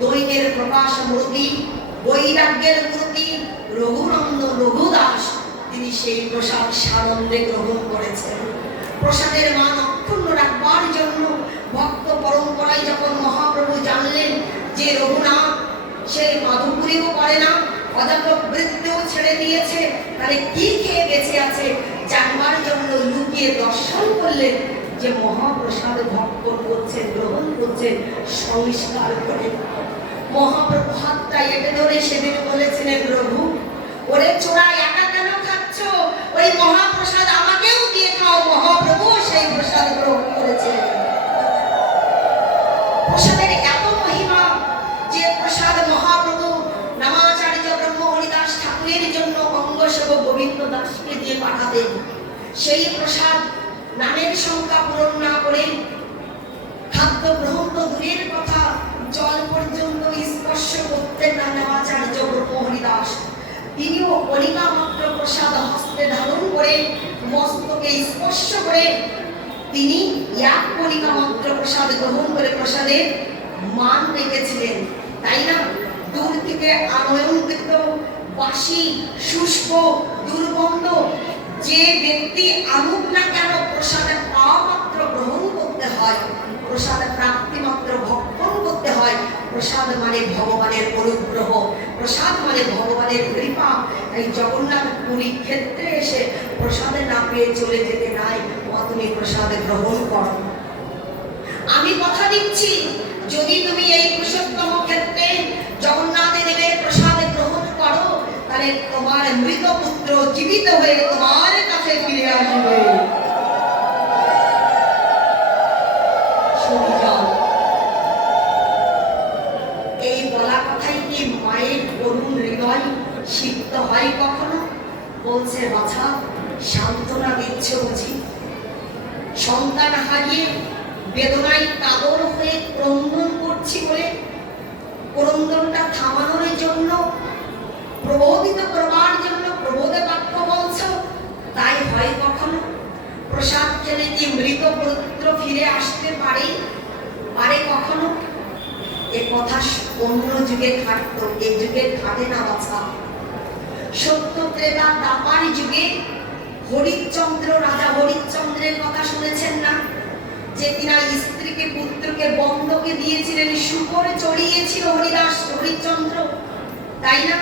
দৈনের প্রকাশ মূর্তি, বৈরাগ্যের মূর্তি রঘুনন্দন রঘুদাস তিনি সেই প্রসাদ সানন্দে গ্রহণ করেছেন। প্রসাদের মান অক্ষুণ্ণ রাখবার জন্য ভক্ত পরম্পরায় যখন মহাপ্রভু জানলেন যে রঘুনাথ সে মাধুপুরীও করে না, অজাতক বৃত্তেও ছেড়ে দিয়েছে, তাহলে কি খেয়ে বেঁচে আছে জানবার জন্য লুকিয়ে দর্শন করলেন যে মহাপ্রসাদ ভক্ষণ করছেন, গ্রহণ করছেন সংস্কার করে। মহাপ্রভু হাতটা এঁটে ধরে সেদিন বলেছিলেন, রঘু ওরে চোরা একা কেন খাচ্ছ, ওই মহাপ্রসাদ আমাকেও দিয়ে খাও। মহাপ্রভু সেই প্রসাদ গ্রহণ করেছিলেন। প্রসাদের এত মহিমা যে প্রসাদ মহাপ্রভু নামাচার্য ব্রহ্ম হরিদাস ঠাকুরের জন্য অঙ্গসেবক গোবিন্দ দাসকে দিয়ে পাঠাতেন। সেই প্রসাদ নামের সংখ্যা পূরণ না করে খাদ্য গ্রহণ তো দূরের কথা, জল পর্যন্ত স্পর্শ করতেন না নামাচার্য ব্রহ্ম হরিদাস। তিনিও কণিকা মাত্র প্রসাদ হস্তে ধারণ করে মস্তকে স্পর্শ করে তিনি এক কণিকা মাত্র প্রসাদ গ্রহণ করে প্রসাদের মান রেখেছিলেন, তাই না? দূর থেকে আনয়নকৃত বাসি শুষ্ক দুর্গন্ধ যে ব্যক্তি আনুক না কেন প্রসাদের পাওয়া মাত্র গ্রহণ করতে হয়। প্রসাদ প্রাপ্তি মাত্র ভক্ষণ করতে হয়। প্রসাদ মানে ভগবানের অনুগ্রহ, প্রসাদ মানে ভগবানের কৃপা। এই জগন্নাথ পুরী ক্ষেত্রে এসে প্রসাদ না পেয়ে চলে যেতে নাই, তুমি প্রসাদ গ্রহণ করো। আমি কথা দিচ্ছি, যদি তুমি এই পুরুষোত্তম ক্ষেত্রে জগন্নাথ দেবের প্রসাদ গ্রহণ করো, তাহলে তোমার মৃত পুত্র জীবিত হয়ে তোমার কাছে ফিরে আসবে। এই বলা কথাই কি মায়ের করুণ হৃদয় সিক্ত হয় কখনো? বলছে, বাছা সান্ত্বনা দিচ্ছ বুঝি? সন্তান হারিয়ে বেদনায় কাতর হয়ে ক্রন্দন করছি বলে ক্রন্দনটা থামানোর জন্য, প্রবোধিত করবার জন্য প্রবোধে বাক্য বলছ, তাই হয় কখনো? প্রসাদ খেলে কি মৃত পুত্র ফিরে আসতে পারে? পারে কখনো? এ কথা অন্য যুগে খাটত, এই যুগে খাটে না বাছা। সত্য ত্রেতা দাপার যুগে হরিশ্চন্দ্র, রাজা হরিশ্চন্দ্রের কথা শুনেছেন না? যে কিনা স্ত্রীকে পুত্রকে বন্ধকে দিয়েছিলেন, শুকরে চড়িয়েছিল হরিদাস হরিশ্চন্দ্র, তাই না?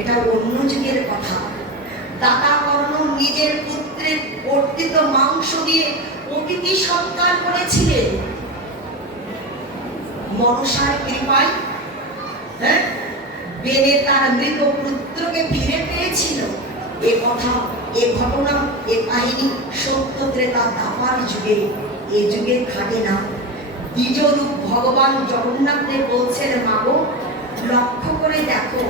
এটা অন্য যুগের কথা। দাতা কর্ণ নিজের পুত্রের বর্ধিত মাংস দিয়ে অতিথি সৎকার করেছিলেন মনসার কৃপায়। হ্যাঁ, বেনে তার মৃত পুত্রকে ফিরে পেয়েছিল। এ কথা, এ ঘটনা, এ কাহিনী সত্য ত্রেতা দাপার যুগে, এ যুগে খাটে না। দ্বিজরূপ ভগবান জগন্নাথে বলছেন, মাগো লক্ষ্য করে দেখো,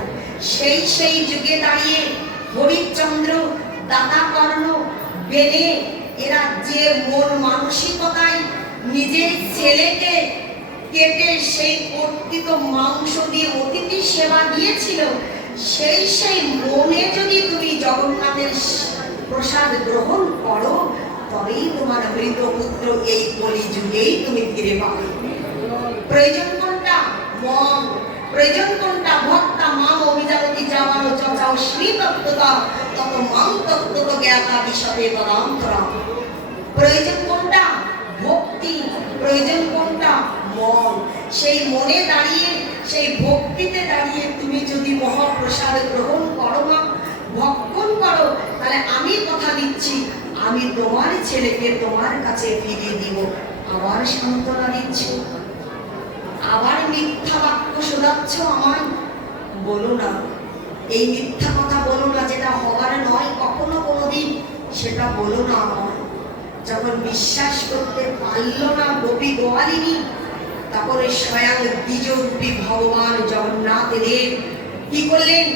সেই যুগে দাঁড়িয়ে হরিশ্চন্দ্র, দাতা কর্ণ, বেনে এরা যে মন মানসিকতায় নিজের ছেলেকে কেটে সেই কর্তৃত মাংস দিয়ে অতিথি সেবা দিয়েছিল, সেই মনে যদি তুমি জগন্নাথের প্রসাদ গ্রহণ করো, তবেই তোমার মৃত পুত্র এই কলি যুগেই তুমি ফিরে পাবে। প্রয়োজন কোনটা? মম। প্রয়োজন কোনটা? ভক্তা মাম অভিজাতি যাওয়ানো চচাও শ্রী তত্ত্বতা তত মাম তত্ত্বত জ্ঞাতা বিষয়ে বদান্তরা। প্রয়োজন কোনটা? ভক্তি। প্রয়োজন কোনটা? মন। সেই মনে দাঁড়িয়ে, সেই ভক্তিতে দাঁড়িয়ে তুমি যদি মহাপ্রসাদ গ্রহণ করো না, ভক্ষণ করো, তাহলে আমি কথা দিচ্ছি, আমি তোমার ছেলেকে তোমার কাছে ফিরিয়ে দিব। আবার সান্ত্বনা দিচ্ছ, আবার মিথ্যা বাক্য শোধাচ্ছ আমায়? বলো না, এই মিথ্যা কথা বলো না, যেটা হবার নয় কখনো কোনোদিন, সেটা বলো না আমায়। যখন বিশ্বাস করতে পারল না গোপী গোয়ালিনী, তারপরে স্বয়ং দ্বিজরূপী ভগবান জগন্নাথ দেব কি করলেন?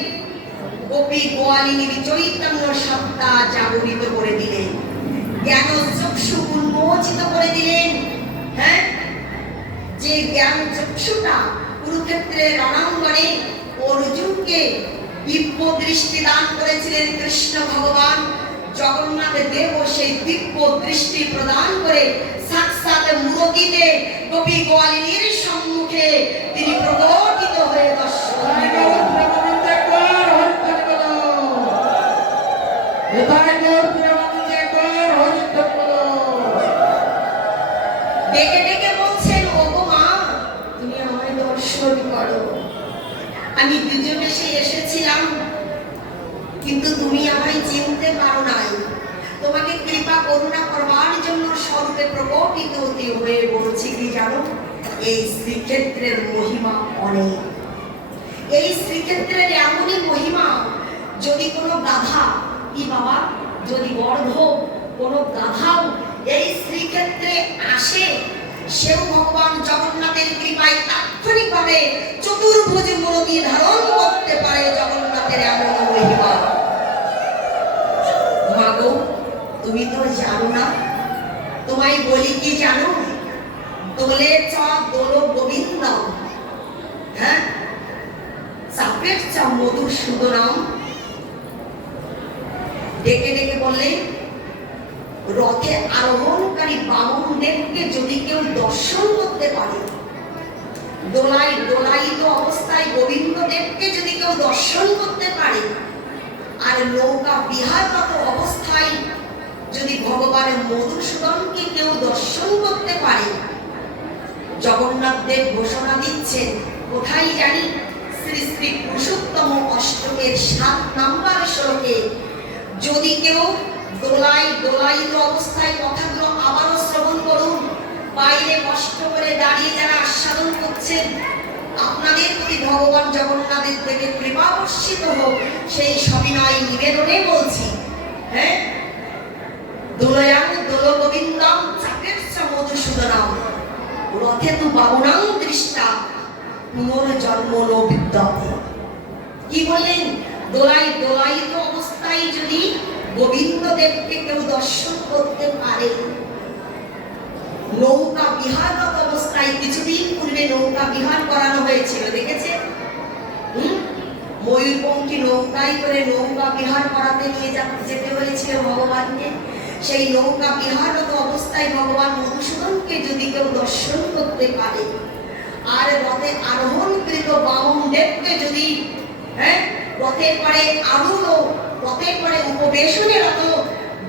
গোপী গোয়ালিনীর চৈতন্য সত্তা জাগরিত করে দিলেন, জ্ঞান চক্ষু উন্মোচিত করে দিলেন। হ্যাঁ, যে জ্ঞান চক্ষুটা কুরুক্ষেত্রের রণাঙ্গনে অর্জুনকে দিব্য দৃষ্টি দান করেছিলেন কৃষ্ণ ভগবান, জগন্নাথ দেব সেই দিব্য দৃষ্টি প্রদান করে সাক্ষাৎ মূর্তিতে গোপী গোয়ালিনীর সম্মুখে তিনি প্রকটিত হয়ে দর্শন দিলেন। ডেকে ডেকে বলছেন, ওগো মা, তুমি আমায় দর্শন করো। আমি দুজনেসে এসেছিলাম, কিন্তু তুমি আমায় চিনতে পারো নাই। তোমাকে কৃপা করুণা করবার জন্য স্বরূপে প্রকটিত হতে হয়ে বলছি কি জানো? এই শ্রীক্ষেত্রের মহিমা অনেক। এই শ্রীক্ষেত্রের এমনই মহিমা, যদি কোনো গাধা, কি বাবা, যদি গর্ধ কোনো গাধাও এই শ্রীক্ষেত্রে আসে, সেও ভগবান জগন্নাথের কৃপায় তাৎক্ষণিকভাবে চতুর্ভুজ মূর্তি ধারণ করতে পারে। জগন্নাথের এমন মহিমা। মাগো, তুমি তো জানো না, তোমায় বলি কি জানো? দোলে চ দোল গোবিন্দ, হ্যাঁ, চাপের চ মধুসূদনম। ডেকে ডেকে বললে, রথে আরোহণকারী বামনদেবকে যদি কেউ দর্শন করতে পারে, দোলায় দোলায়িত অবস্থায় গোবিন্দ দেবকে যদি কেউ দর্শন করতে পারে, আর নৌকা বিহাররত অবস্থায় যদি ভগবান ভগবান মধুসূদনকে কেউ দর্শন করতে পারে। জগন্নাথ দেব ঘোষণা দিচ্ছেন, কোথায় জানি? শ্রী শ্রী পুরুষোত্তম অষ্টকের 7 নম্বর শ্লোকে, যদি কেউ দোলায়িত অবস্থায় কথাগুলো আবারও শ্রবণ করুন, বাইরে কষ্ট করে দাঁড়িয়ে যারা আস্বাদন করছেন, আপনাদের প্রতি ভগবান জগন্নাথের দেবের কৃপা বর্ষিত হোক, সেই সবিনয় নিবেদনে বলছি। হ্যাঁ, দোলয়াং দোল গোবিন্দম চাকের্ষ মধুসূদনম রথে তু বাবনাং দৃষ্টা পুনর্জন্ম ন বিদ্যতে। কি বললেন? দোলায়িত অবস্থায় যদি গোবিন্দ দেবকে কেউ দর্শন করতে পারে, নৌকা বিহাররত অবস্থায়, কিছুদিন পূর্বে নৌকা বিহার করানো হয়েছিল, দেখেছে? ময়ূরপঙ্খী নৌকায় করে নৌকা বিহার করাতে নিয়ে যেতে হয়েছিল ভগবানকে। সেই নৌকা বিহাররত অবস্থায় ভগবান মধুসূদনকে যদি কেউ দর্শন করতে পারে, আর রথে আরোহণকৃত বামন দেবকে যদি, রথের পরে রথের পরে উপবেশনেরত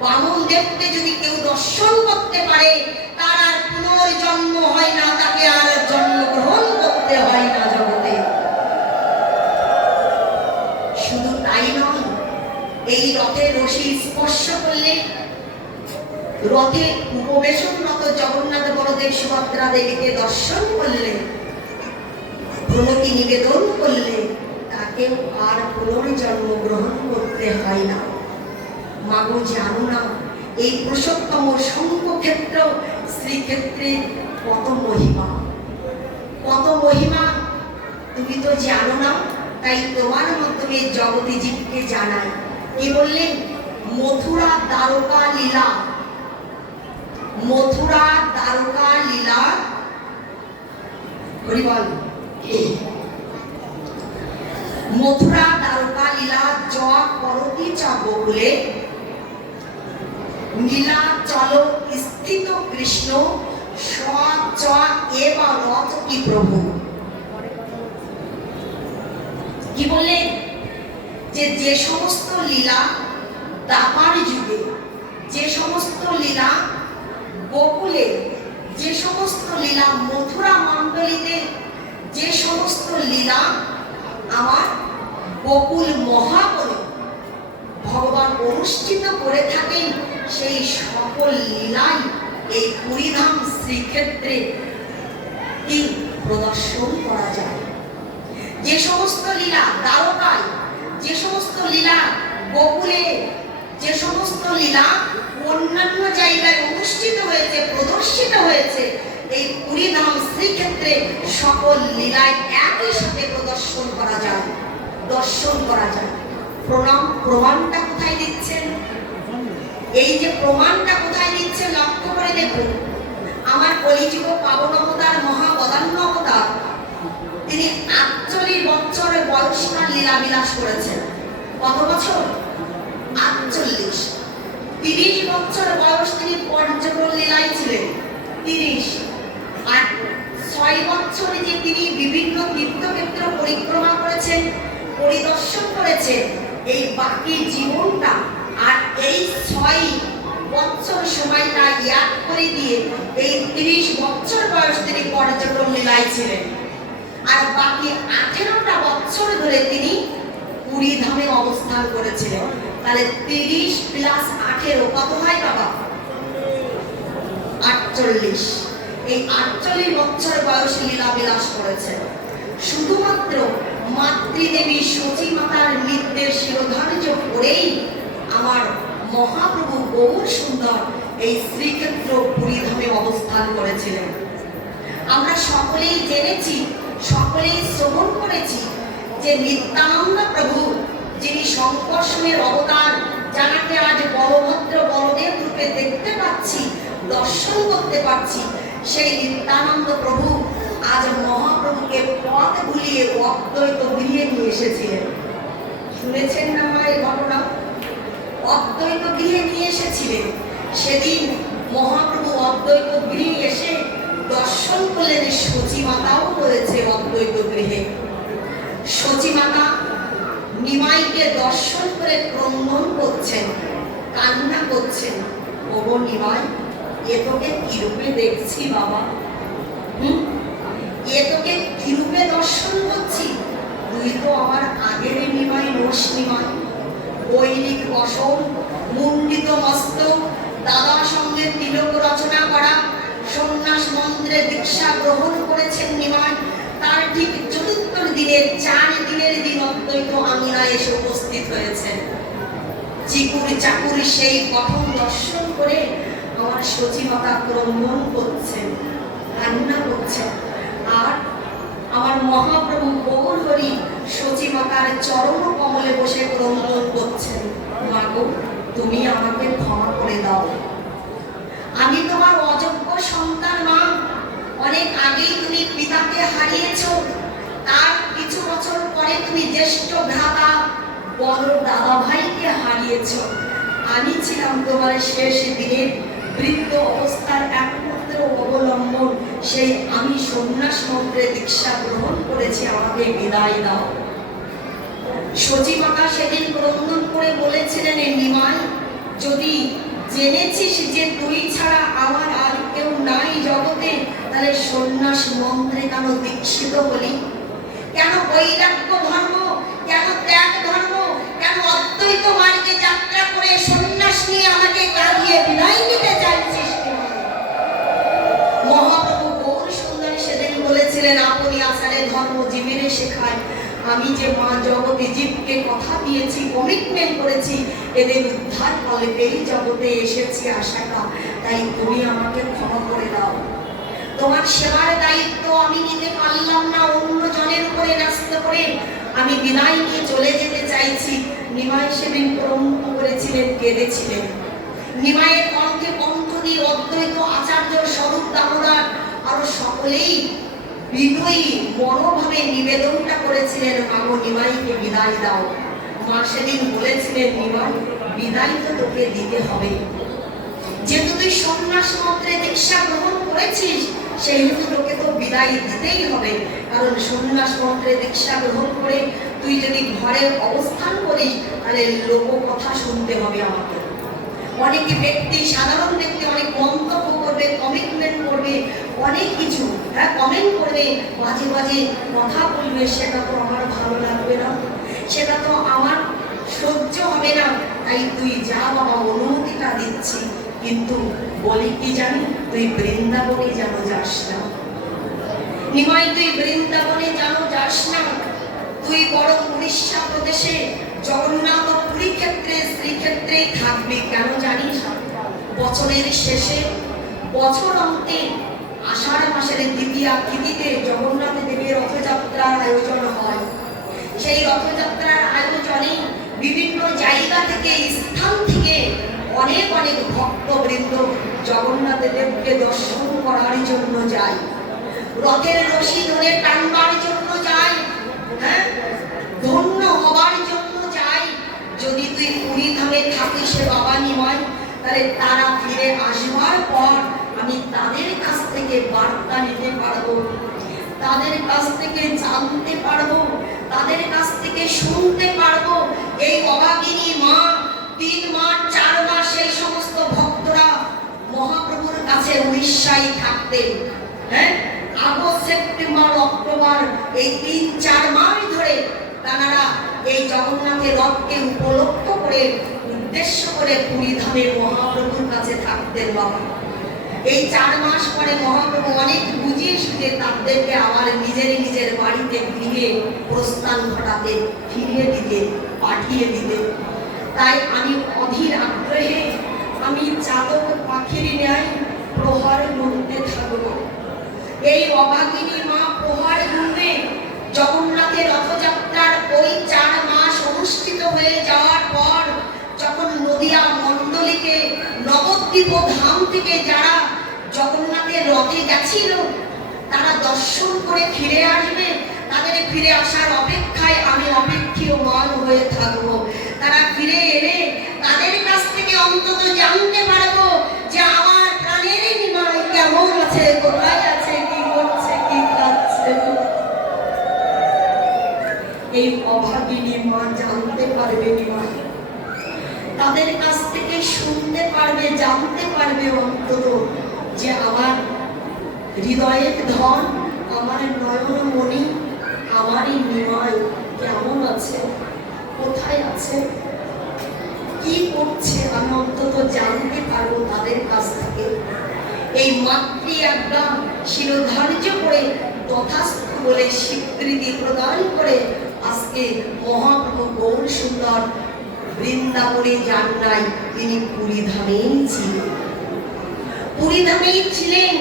বামন দেবকে যদি কেউ দর্শন করতে পারে, তার আর পুনর্জন্ম হয় না, তাকে আর জন্মগ্রহণ করতে হয় না জগতে। শুধু তাই নয়, এই রথের রশি স্পর্শ করলে, রথে উপবেশনরত জগন্নাথ বলদেব সুভদ্রা দেবীকে দর্শন করলে, প্রণতি নিবেদন করলে, তাকেও আর পুনর্জন্ম গ্রহণ করতে হয় না। মাগো জানো না, এই পুরুষোত্তম শঙ্খক্ষেত্র শ্রীক্ষেত্রে কত মহিমা, কত মহিমা তুমি তো জানো না, তাই তোমার মাধ্যমে জগতে জীবকে জানাই। কি বললেন? মথুরা দ্বারকা লীলা, মথুরা দ্বারকা লীলা, হরিবল। মথুরা দ্বারকা লীলা জ করতি চ গোকুলে নীলা চল স্থিত কৃষ্ণ চ এব রথ কি প্রভু। কি বললেন? যে সমস্ত লীলা দ্বাপার যুগে, যে সমস্ত লীলা গোকুলে, যে সমস্ত লীলা মথুরা মণ্ডলীতে, যে সমস্ত লীলা আমার গোকুল মহাবনে ভগবান অনুষ্ঠিত করে থাকেন, সেই সকল লীলাই এই পুরীধাম শ্রীক্ষেত্রে কি প্রদর্শন করা যায়। যে সমস্ত লীলা দ্বারকায়, যে সমস্ত লীলা গোকুলে, যে সমস্ত লীলা অন্যান্য জায়গায় অনুষ্ঠিত হয়েছে, প্রদর্শিত হয়েছে, এই পুরীধাম শ্রীক্ষেত্রে সকল লীলায় একই সাথে প্রদর্শন করা যায়, দর্শন করা যায়। প্রমাণটা কোথায় দিচ্ছেন? এই যে প্রমাণটা কোথায় দিচ্ছেন লক্ষ্য করে দেখুন। আমার কলিযুগ পাবন অবতার মহাবদান্য অবতার, তিনি 48 বছর বয়সকাল লীলা বিলাস করেছেন। কত বছর? 48। 30 বছর বয়স তিনি পঞ্চগ্রহ লীলায় ছিলেন, 30। আর 6 বছরে যে তিনি বিভিন্ন তীর্থক্ষেত্র পরিক্রমা করেছেন, পরিদর্শন করেছেন, এই বাকি জীবনটা আর এই 6 বছর সময়টা ইয়াদ করে দিয়ে এই 30 বছর বয়স তিনি পঞ্চগ্রহ লীলায় ছিলেন। আর বাকি 18টা বছর ধরে তিনি পুরী ধামে অবস্থান করেছিলেন। তাহলে 30 প্লাস 18 কত হয় বাবা? 48। এই 48 বছর বয়স লীলা বিলাস করেছেন। শুধুমাত্র মাতৃদেবী সচী মাতার নির্দেশ শিরোধার্য করেই আমার মহাপ্রভু গৌর সুন্দর এই শ্রীক্ষেত্র পুরী ধামে অবস্থান করেছিলেন। আমরা সকলেই জেনেছি, সকলেই শ্রবণ করেছি যে নিত্যানন্দ প্রভু, যিনি সংকর্ষণের অবতার, যাকে আজ বলভদ্র বলদেব রূপে দেখতে পাচ্ছি, দর্শন করতে পাচ্ছি, সেই নিত্যানন্দ প্রভু আজ মহাপ্রভুকে পথ ভুলিয়ে অদ্বৈত গৃহে নিয়ে এসেছিলেন। শুনেছেন না এই ঘটনা? অদ্বৈত গৃহে নিয়ে এসেছিলেন। সেদিন মহাপ্রভু অদ্বৈত গৃহে এসে দর্শন করলেন সচী মাতাও রয়েছে অদ্বৈত গৃহে। সচী মাতা নিমাইকে দর্শন করে ক্রন্দন করছেন, কান্না করছেন। ওগো নিমাই, এ তোকে কি রূপে দেখছি বাবা? এ তোকে কি রূপে দর্শন করছি? তুই তো আমার আগের নিমাই নোস নিমাই। বৈদিক বসন, মুন্ডিত মস্তক, দাদার সঙ্গে তিলক রচনা করা, সন্ন্যাস মন্ত্রে দীক্ষা গ্রহণ করেছেন নিমাই। তার ঠিক ৭৪ দিনের ৪ দিনের দিন অদ্বৈত আমিনা এসে উপস্থিত হয়েছেন। চিকুর চাকুর সেই গঠন দর্শন করে আমার সচিমাতা ক্রন্দন করছেন, কান্না করছেন। আর আমার মহাপ্রভু গৌর হরি সচিমাতার চরণ কমলে বসে ক্রন্দন করছেন, মাগো তুমি আমাকে ক্ষমা করে দাও, আমি তোমার অযোগ্য সন্তান মা। অনেক আগেই তুমি পিতাকে হারিয়েছ, তার কিছু বছর পরে তুমি জ্যেষ্ঠ ভ্রাতা বড় দাদা ভাইকে হারিয়েছ। আমি ছিলাম তোমার শেষ দিনের বৃদ্ধ অবস্থার একমাত্র অবলম্বন, সেই আমি সন্ন্যাস মন্ত্রে দীক্ষা গ্রহণ করেছি, আমাকে বিদায় দাও। সচিমাতা সেদিন ক্রন্দন করে বলেছিলেন, নিমাই যদি জেনেছিস যে তুই ছাড়া আমার আর কেউ নাই জগতে, তাহলে সন্ন্যাস মন্ত্রে কেন দীক্ষিত হলি? কেন বৈরাগ্য ধর্ম, কেন ত্যাগ ধর্ম, কেন অদ্বৈত মার্গে যাত্রা করে সন্ন্যাস নিয়ে আমাকে কাঁদিয়ে বিদায় নিতে চাইছিস? মহাপ্রভু গৌর সুন্দরী সেদিন বলেছিলেন, আপনি আচারে ধর্ম জীবনে শেখায়। আমি যে মা জগতে জীবকে কথা দিয়েছি, কমিটমেন্ট করেছি, এদের উদ্ধার কল্পেই জগতে এসেছি আশাটা, তাই তুমি আমাকে ক্ষমা করে দাও। তোমার সেবার দায়িত্ব আমি নিতে পারলাম না, অন্য জনের উপরে ন্যস্ত করে আমি বিদায় নিয়ে চলে যেতে চাইছি। নিমাই সেদিন ক্রন্দন করেছিলেন, কেঁদেছিলেন। নিমাইয়ের কণ্ঠে কণ্ঠ দিয়ে অদ্বৈত আচার্য স্বরূপ দামোদর আরো সকলেই বিনয়ী মনোভাবে নিবেদনটা করেছিলেন, মাগো নিমাইকে বিদায় দাও। মা সেদিন বলেছিলেন, নিমাই বিদায় তো তোকে দিতে হবে, যেহেতু তুই সন্ন্যাস মন্ত্রে দীক্ষা গ্রহণ করেছিস, সেহেতু তোকে তো বিদায় দিতেই হবে। কারণ সন্ন্যাস মন্ত্রে দীক্ষা গ্রহণ করে তুই যদি ঘরে অবস্থান করিস, তাহলে লোক কথা শুনতে হবে আমাকে। অনেক ব্যক্তি, সাধারণ ব্যক্তি অনেক মন্তব্য করবে, কমিটমেন্ট করবে, অনেক কিছু কমেন্ট করবে, মাঝে মাঝে কথা বলবে, সেটা তো আমার ভালো লাগবে না, সেটা তো আমার সহ্য হবে না। তাই তুই যা বাবা, অনুমতিটা দিচ্ছি, কিন্তু বলি কি জানি, তুই বৃন্দাবনে যেন যাস না। নিমাই তুই বৃন্দাবনে যেন যাস না, তুই বড় উড়িষ্যা প্রদেশে জগন্নাথ পুরী ক্ষেত্রে শ্রীক্ষেত্রেই থাকবি। কেন জানিস? বছরের শেষে, বছর অন্তে আষাঢ় মাসের দ্বিতীয়া তিথিতে জগন্নাথ দেবের রথযাত্রার আয়োজন হয়। সেই রথযাত্রার আয়োজনে বিভিন্ন জায়গা থেকে, স্থান থেকে অনেক অনেক ভক্তবৃন্দ জগন্নাথ দেবকে দর্শন করার জন্য যায়, রথের রশি ধরে টানবার জন্য যায়, ধন্য হবার জন্য যায়। যদি তুই পুরী ধামে থাকিস বাবা নিমাই, তাহলে তারা ফিরে আসবার পর আমি তাদের কাছ থেকে বার্তা নিতে পারবো, তাদের কাছ থেকে জানতে পারবো, তাদের কাছ থেকে শুনতে পারবো। এই অভাগিনী মা ৩ মাস ৪ মাস সেই সমস্ত ভক্তরা মহাপ্রভুর কাছে উড়িষ্যায় থাকতেন। আগস্ট সেপ্টেম্বর অক্টোবর এই ৩-৪ মাস ধরে তারা এই জগন্নাথের রথকে উপলক্ষ করে, উদ্দেশ্য করে পুরী ধামে মহাপ্রভুর কাছে থাকতেন বাবা। এই ৪ মাস পরে মহাপ্রভু অনেক বুঝিয়ে সুঝিয়ে তাদেরকে আবার নিজের বাড়িতে ফিরে প্রস্থান ঘটাতে, ফিরিয়ে দিতে, পাঠিয়ে দিতে। তাই আমি অধীর আগ্রহে, আমি চাতক পাখির ন্যায় প্রহর গুনতে থাকবো। এই অভাগিনী মা প্রহর গুনবে। জগন্নাথের রথযাত্রার ওই ৪ মাস অনুষ্ঠিত হয়ে যাওয়ার পর, যখন নদিয়া মণ্ডলীতে নবদ্বীপ ধাম থেকে যারা জগন্নাথের রথে গেছিল, তারা দর্শন করে ফিরে আসবে। তাদের ফিরে আসার অপেক্ষায় আমি অপেক্ষীয়মান হয়ে থাকবো। তারা ফিরে এলে তাদের কাছ থেকে অন্তত জানতে পারবো যে আমার প্রাণের নিমাই কেমন আছে, কোথায় আছে, কি করছে, কি খাচ্ছে। এই অভাগিনী মা জানতে পারবে নিমাই। তাদের কাছ থেকে শুনতে পারবে, জানতে পারবে অন্তত যে আমার হৃদয়ের ধন, আমার নয়নমণি, আমারই নিমাই কেমন আছে, কোথায় আছে, কি করছে, আমি অন্তত জানতে পারবো তাদের কাছ থেকে। এই মাতৃ আজ্ঞা শিরোধার্য করে তথাস্তু বলে স্বীকৃতি প্রদান করে আজকে মহাপ্রভু গৌর সুন্দর বৃন্দাবনে যান নাই, তিনি পুরীধামেই ছিলেন। পুরীধামেই ছিলেন,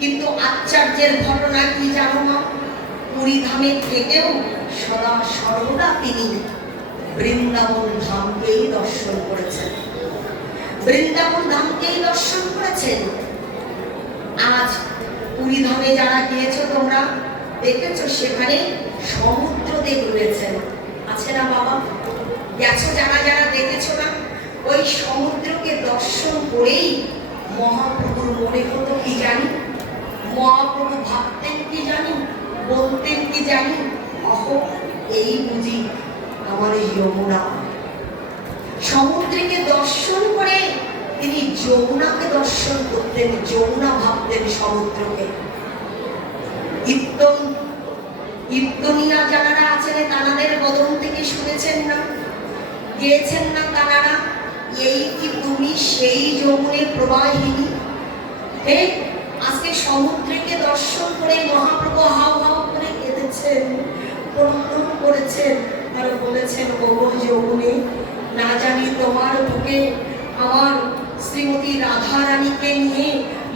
কিন্তু আচার্যের ঘটনা কি জানো না? পুরীধামে থেকেও সদা সর্বদা তিনি বৃন্দাবন ধামকেই দর্শন করেছেন, বৃন্দাবন ধামকেই দর্শন করেছেন। আজ পুরীধামে যারা গিয়েছো তোমরা দেখেছো, সেখানে সমুদ্রদেব রয়েছেন, আছে না বাবা? গেছো যারা যারা দেখেছো না? ওই সমুদ্রকে দর্শন করেই মহাপ্রভুর মনে হতো কি জানি, মহাপ্রভু ভাবতেন কি জানি, বলতেন কি জানি, অহ এই বুঝি আমার যমুনা। সমুদ্রকে দর্শন করে তিনি যমুনাকে দর্শন করতেন, যমুনা ভাবতেন সমুদ্রকে। ইত্তনিয়া যারা আছেন তানাদের বদন থেকে শুনেছেন না, গেয়েছেন না তানারা, এই কি তুমি সেই যমুনে প্রবাহিনী? আজকে সমুদ্রকে দর্শন করে মহাপ্রভু হাও হাও করে কেঁদেছেন, প্রণাম করেছেন আর বলেছেন, ও যমুনে, না জানি তোমার বুকে আমার শ্রীমতী রাধা রানীকে নিয়ে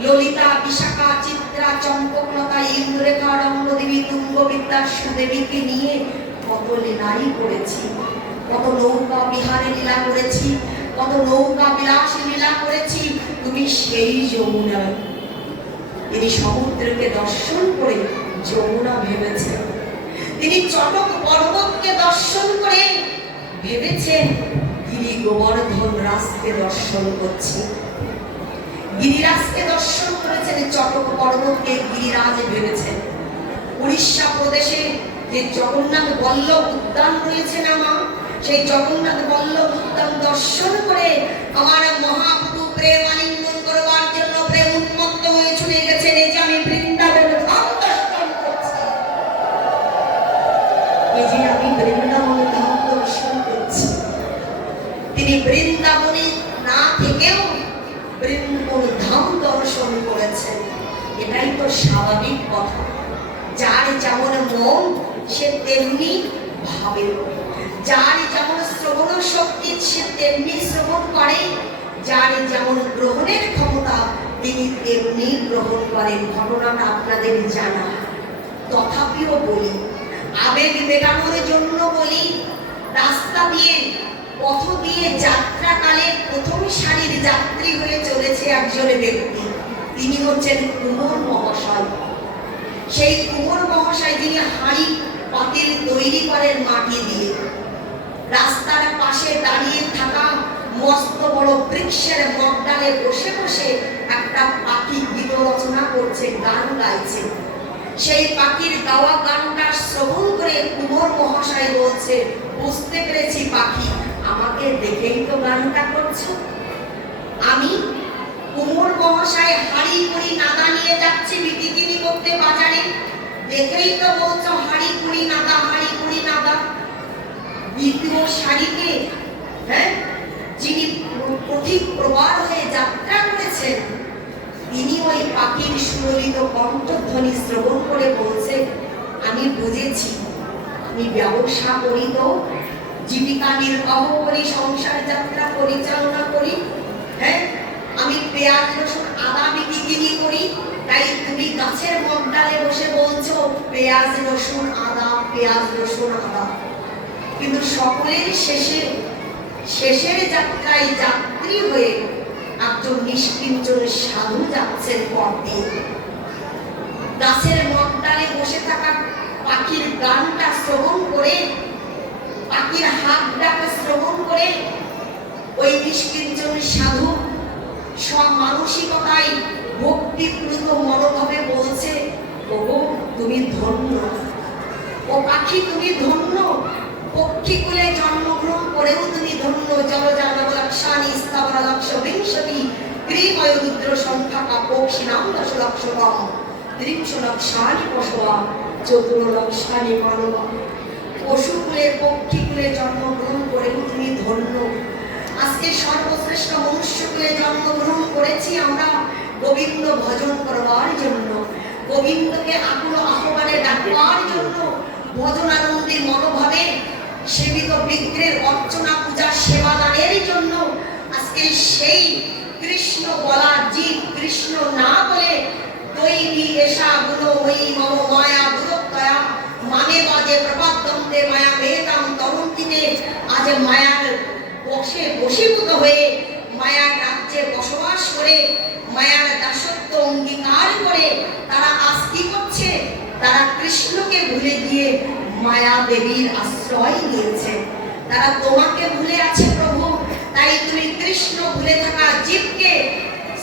ললিতা, বিশাখা, চিত্রা, চম্পকলতা, ইন্দ্রেখা, রঙ্গদেবী, তুঙ্গবিদ্যা, সুদেবীকে নিয়ে কত লীলাই করেছি, কত নৌকা বিহারে লীলা করেছি, কত নৌকা বিলাসী লীলা করেছি, তুমি সেই যমুনা। তিনি সমুদ্রকে দর্শন করে যমুনা ভেবেছেন। তিনি চটক পর্বতকে দর্শন করে ভেবেছেন গিরি গোবর্ধন রাজকে দর্শন করছি। গিরিরাজকে দর্শন করেছেন, চটক পর্বতকে গিরিরাজ ভেবেছেন। উড়িষ্যা প্রদেশে যে জগন্নাথ বল্লভ উদ্যান রয়েছে না মা, সেই জগন্নাথ বল্লভ উদ্যান দর্শন করে আমার মহাপ্রভু প্রেম আলিঙ্গন করবার জন্য প্রেম উন্মত্ত হয়ে চলে গেছেন, এই যে আমি বৃন্দাবন ধাম দর্শন করছি, এই যে আমি বৃন্দাবন ধাম দর্শন করছি। তিনি বৃন্দাবনে না থেকেও বৃন্দাবন ধাম দর্শন করেছেন। এটাই তো স্বাভাবিক কথা। যার যেমন মন সে তেমনি ভাবে, যার যেমন শ্রবণ শক্তি সে তেমনি শ্রবণ করে, যার যেমন গ্রহণের ক্ষমতা তিনি তেমনি গ্রহণ করেন। ঘটনাটা আপনাদের জানা, তথাপিও বলি, আবেগ দেখানোর জন্য বলি। রাস্তা দিয়ে, পথ দিয়ে যাত্রাকালে প্রথম সারির যাত্রী হয়ে চলেছে একজন ব্যক্তি, তিনি হচ্ছেন কুমোর মহাশয়। সেই কুমোর মহাশয় যিনি হাঁড়ি পাতিল তৈরি করেন মাটি দিয়ে। রাস্তার পাশে দাঁড়িয়ে থাকা মস্ত বড় বৃক্ষের মগডালে বসে বসে একটা পাখি গীত রচনা করছে, গান গাইছে। সেই পাখির গাওয়া গানটা শ্রবণ করে কুমোর মহাশয় বলছে, বুঝতে পেরেছি পাখি আমাকে দেখেই তো গানটা করছো। আমি কুমোর মহাশয় হাড়ি কুড়ি নাদা নিয়ে যাচ্ছি বিক্রি করতে বাজারে, দেখেই তো বলছো হাড়ি কুড়ি নাদা, হাড়ি কুড়ি নাদা। দ্বিতীয় সারিতে যিনি পথিক প্রবাদ হয়ে যাত্রা করেছেন, তিনি ওই পাখির সুললিত কণ্ঠধ্বনি শ্রবণ করে বলছে, আমি বুঝেছি, আমি ব্যবসা করি, তো জীবিকা নির্বাহ করি, সংসার যাত্রা পরিচালনা করি, আমি পেঁয়াজ রসুন আদা বিক্রি করি, তাই তুমি গাছের মগডালে বসে বলছো পেঁয়াজ রসুন আদা, পেঁয়াজ রসুন আদা। কিন্তু সকলের শেষের যাত্রায় যাত্রী হয়ে একজন নিষ্কিঞ্চন সাধু যাচ্ছেন পথ দিয়ে। গাছের মগডালে বসে থাকা পাখির গানটা শ্রবণ করে, পাখির হাত ডাকা শ্রবণ করে ওই নিষ্কিঞ্চন সাধু সব মানসিকতায় ভক্তিপ্লুত মনোভাবে বলছে, ওগো তুমি ধন্য, ও পাখি তুমি ধন্য, পক্ষীকুলে জন্মগ্রহণ করেও তুমি ধন্য। জলজানবলক্ষানি স্থাবরলক্ষ বিংশতি ক্রিময় রুদ্র সংখ্যা কাপোক্ষিণাম দশলক্ষতম ত্রিংশলক্ষানি পশবা চতুর্লক্ষানি মানবা। পশুকুলে পক্ষীকুলে জন্মগ্রহণ করেও তুমি ধন্য। আজকে সর্বশ্রেষ্ঠ মনুষ্যকুলে জন্মগ্রহণ করেছি আমরা গোবিন্দ ভজন করবার জন্য, গোবিন্দকে আকুল আহ্বানে ডাকবার জন্য, ভজনানন্দে মনোভাবে সেবিত বিগ্রহের অর্চনা পূজা সেবাদানের জন্য। আজকে সেই কৃষ্ণ বলা জীব কৃষ্ণ না বলে দৈবী এসা গুণময়ী মম মায়া দুরত্তয়া মানে বাজে প্রপাদ্যন্তে মায়া মেতাম তরুণীতে আজ মায়ার বশে বশীভূত হয়ে মায়ার রাজ্যে বসবাস করে মায়ার দাসত্ব অঙ্গীকার করে তারা আজ কি করছে? তারা কৃষ্ণকে ভুলে গিয়ে মায়া দেবীর আশ্রয় নিয়েছে। তারা তোমাকে ভুলে আছে প্রভু। তাই তুমি কৃষ্ণ ভুলে থাকা জীবকে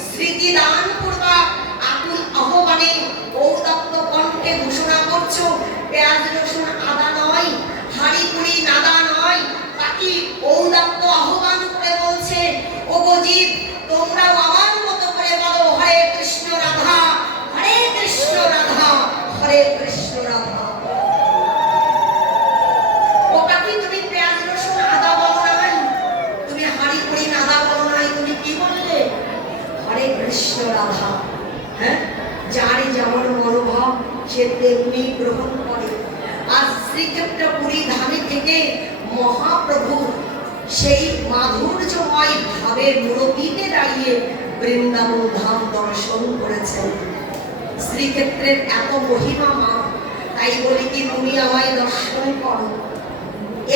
স্মৃতি দান পূর্বক আকুল আহ্বানে ঔদাত্ত কণ্ঠে ঘোষণা করছো, পেঁয়াজ রসুন আদা নয়, হাড়ি কুড়ি নাদা নয়। তাকে ঔদাত্ত আহ্বান করে বলছে, ওগো জীব তোমরাও আমার মতো করে বলো হরে কৃষ্ণ রাধা হরে কৃষ্ণ রাধা হরে কৃষ্ণ রাধা। ও কাকি তুমি পেঁয়াজ রসুন আদা বলো নাই, তুমি হাড়ি কুড়ি নাদা বলো নাই, তুমি কি বললে? হরে কৃষ্ণ রাধা। হ্যাঁ, যারই যেমন মনোভাব সে তেমনি গ্রহণ করে। আর শ্রীক্ষেত্র পুরী ধামে থেকে মহাপ্রভু সেই মাধুর্যময় ভাবে মুরব্বীতে দাঁড়িয়ে বৃন্দাবন ধাম দর্শন করেছেন। শ্রীক্ষেত্রের এত মহিমা মা, তাই বলি কি তুমি আমায় দর্শন করো।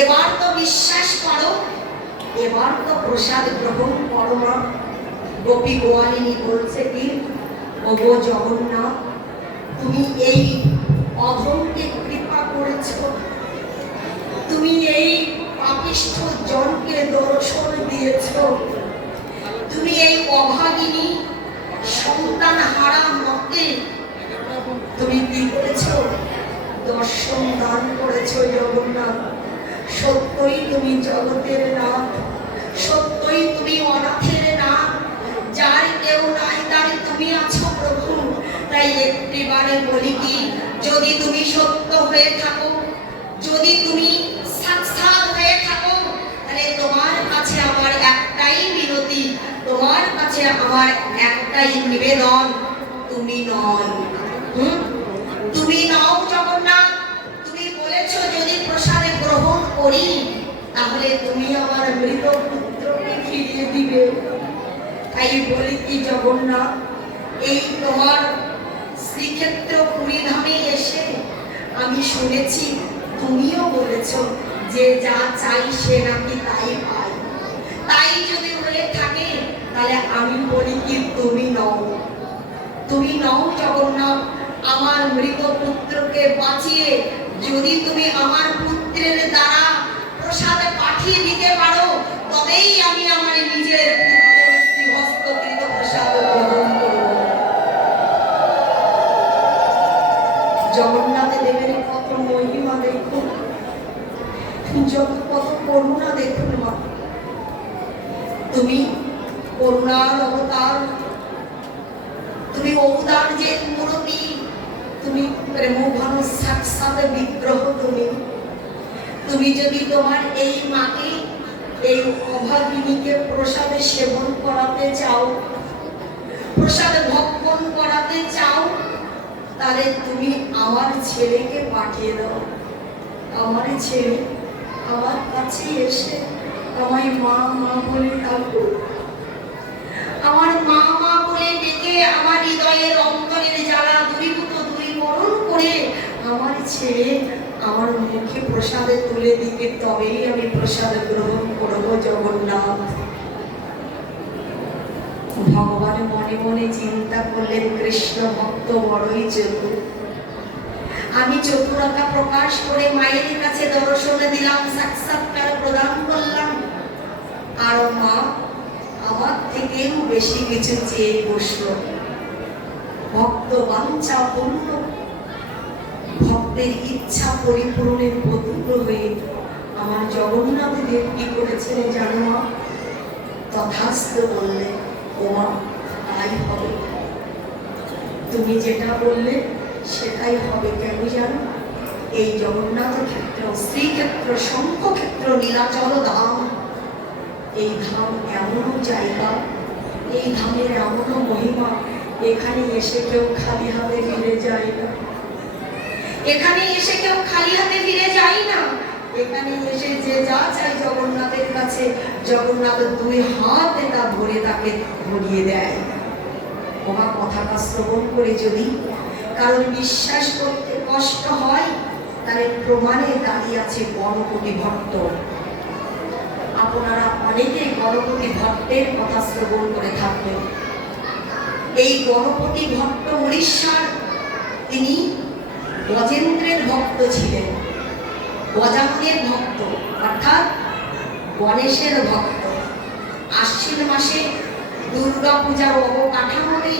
এবার তো বিশ্বাস করো, এবার তো প্রসাদ গ্রহণ করো মা। গোপী গোয়ালিনী বলছে কি, ওগো জগন্নাথ তুমি এই অধমকে কৃপা করেছ, তুমি এই পাপিষ্ঠ জনকে দর্শন দিয়েছ, তুমি এই অভাগিনী সন্তান হারা মতে তুমি কি করেছ? দর্শন দান করেছ জগন্নাথ। সত্যই তুমি জগতের নাথ, সত্যই তুমি অনাথের নাথ। যার কেউ নাই তার তুমি আছো প্রভু। তাই একটিবারে বলি কি, যদি তুমি সত্য হয়ে থাকো, যদি তুমি সাক্ষাৎ হয়ে থাকো, তাহলে তোমার কাছে আমার একটাই মিনতি, তোমার কাছে আমার একটাই নিবেদন, তুমি নয়। তুমি নাও জগন্নাথ। তুমি বলেছো যদি প্রসাদে গ্রহণ করি তাহলে তুমি আমার মৃত পুত্রকে ফিরিয়ে দিবে। তাই বলি কি জগন্নাথ, এই তোমার শ্রীক্ষেত্র পুরী ধামে এসে আমি শুনেছি তুমিও বলেছো যে যা চাই সে নাকি তাই পাই। তাই যদি হয়ে থাকে তাহলে আমি বলি কি তুমি নও, তুমি নও জগন্নাথ। আমার মৃত পুত্রকে বাঁচিয়ে যদি তুমি আমার পুত্রের দ্বারা প্রসাদ পাঠিয়ে দিতে পারো, তবেই আমি আমার নিজের পুত্রের হস্তকৃত প্রসাদ গ্রহণ করব। জগন্নাথ দেবের কত মহিমা দেখুন, কত করুণা দেখুন মা। তুমি করুণার অবতার, তুমি ঔদার যে মূর্তি, তুমি প্রেমঘন সাক্ষাৎ বিগ্রহ। তুমি যদি তোমার এই মাকে, এই অভাগিনীকে প্রসাদে সেবন করাতে চাও, প্রসাদে ভক্ষণ করাতে চাও, তাহলে তুমি আমার ছেলেকে পাঠিয়ে দাও। আমার ছেলে আমার কাছে এসে আমায় মা মা বলে ডাকো, আমার মা মা বলে ডেকে আমার হৃদয়ের অন্তরের জ্বালা দূরীভূত করে আমার ছেলে আমার মুখে প্রসাদে তুলে দিতে, তবেই আমি প্রসাদ গ্রহণ করবো জগন্নাথ। ভগবান মনে মনে চিন্তা করলেন কৃষ্ণ ভক্ত বড়ই চতুর। আমি চতুরতা প্রকাশ করে মায়ের কাছে দর্শন দিলাম, সাক্ষাৎকার প্রদান করলাম, আর মা আমার থেকেও বেশি কিছু চেয়ে বসলো। ভক্ত বাঞ্ছা পূর্ণ, ভক্তের ইচ্ছা পরিপূরণের প্রতিজ্ঞ হয়ে আমার জগন্নাথ দেব কি করে করেছেন জানো মা? তথাস্তু বললে, ও মা তাই হবে, তুমি যেটা বললে সেটাই হবে। কেন জানো? এই জগন্নাথ ক্ষেত্র, শ্রীক্ষেত্র, শঙ্খক্ষেত্র, নীলাচল ধাম, এই ধাম এমনও জায়গা, এই ধামের এমনও মহিমা, এখানে এসে কেউ খালি হাতে ফিরে যায় না। এখানে এসে কেউ খালি হাতে ফিরে যায় না। এখানে এসে যে যা চাই জগন্নাথের কাছে, জগন্নাথ দুই হাত এটা ভরে তাকে ভরিয়ে দেয়। ওমা কথাটা শ্রবণ করে যদি কারণ বিশ্বাস করতে কষ্ট হয়, তাহলে প্রমাণে দাঁড়িয়ে আছে গণপতি ভট্ট। আপনারা অনেকে গণপতি ভট্টের কথা শ্রবণ করে থাকবেন। এই গণপতি ভট্ট উড়িষ্যার, তিনি গজেন্দ্রের ভক্ত ছিলেন, গজাননের ভক্ত, অর্থাৎ গণেশের ভক্ত। আশ্বিন মাসে দুর্গা পূজার অবকাঠামোতে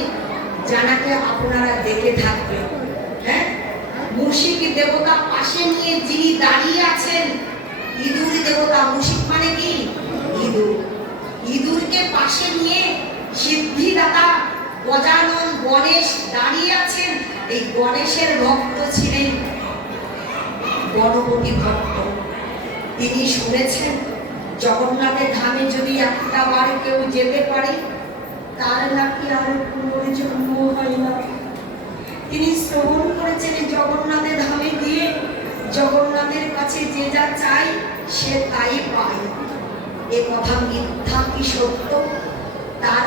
জানাকে আপনারা দেখে থাকবেন। হ্যাঁ, মুশিক দেবতা পাশে নিয়ে যিনি দাঁড়িয়ে আছেন, ইঁদুর দেবতা। মুশিক মানে কি? ইঁদুর। ইঁদুরকে পাশে নিয়ে সিদ্ধিদাতা গজানন গণেশ দাঁড়িয়ে আছেন। এই গণেশের ভক্ত ছিলেন গণপতি ভট্ট। তিনি শুনেছেন জগন্নাথের ধামে যদি একটা বার কেউ যেতে পারে, তার নাকি আর পুনর্জন্ম হয় না। তিনি শ্রবণ করেছেন জগন্নাথের ধামে গিয়ে জগন্নাথের কাছে যে যা চাই সে তাই পায়। এ কথা মিথ্যা কি সত্য তার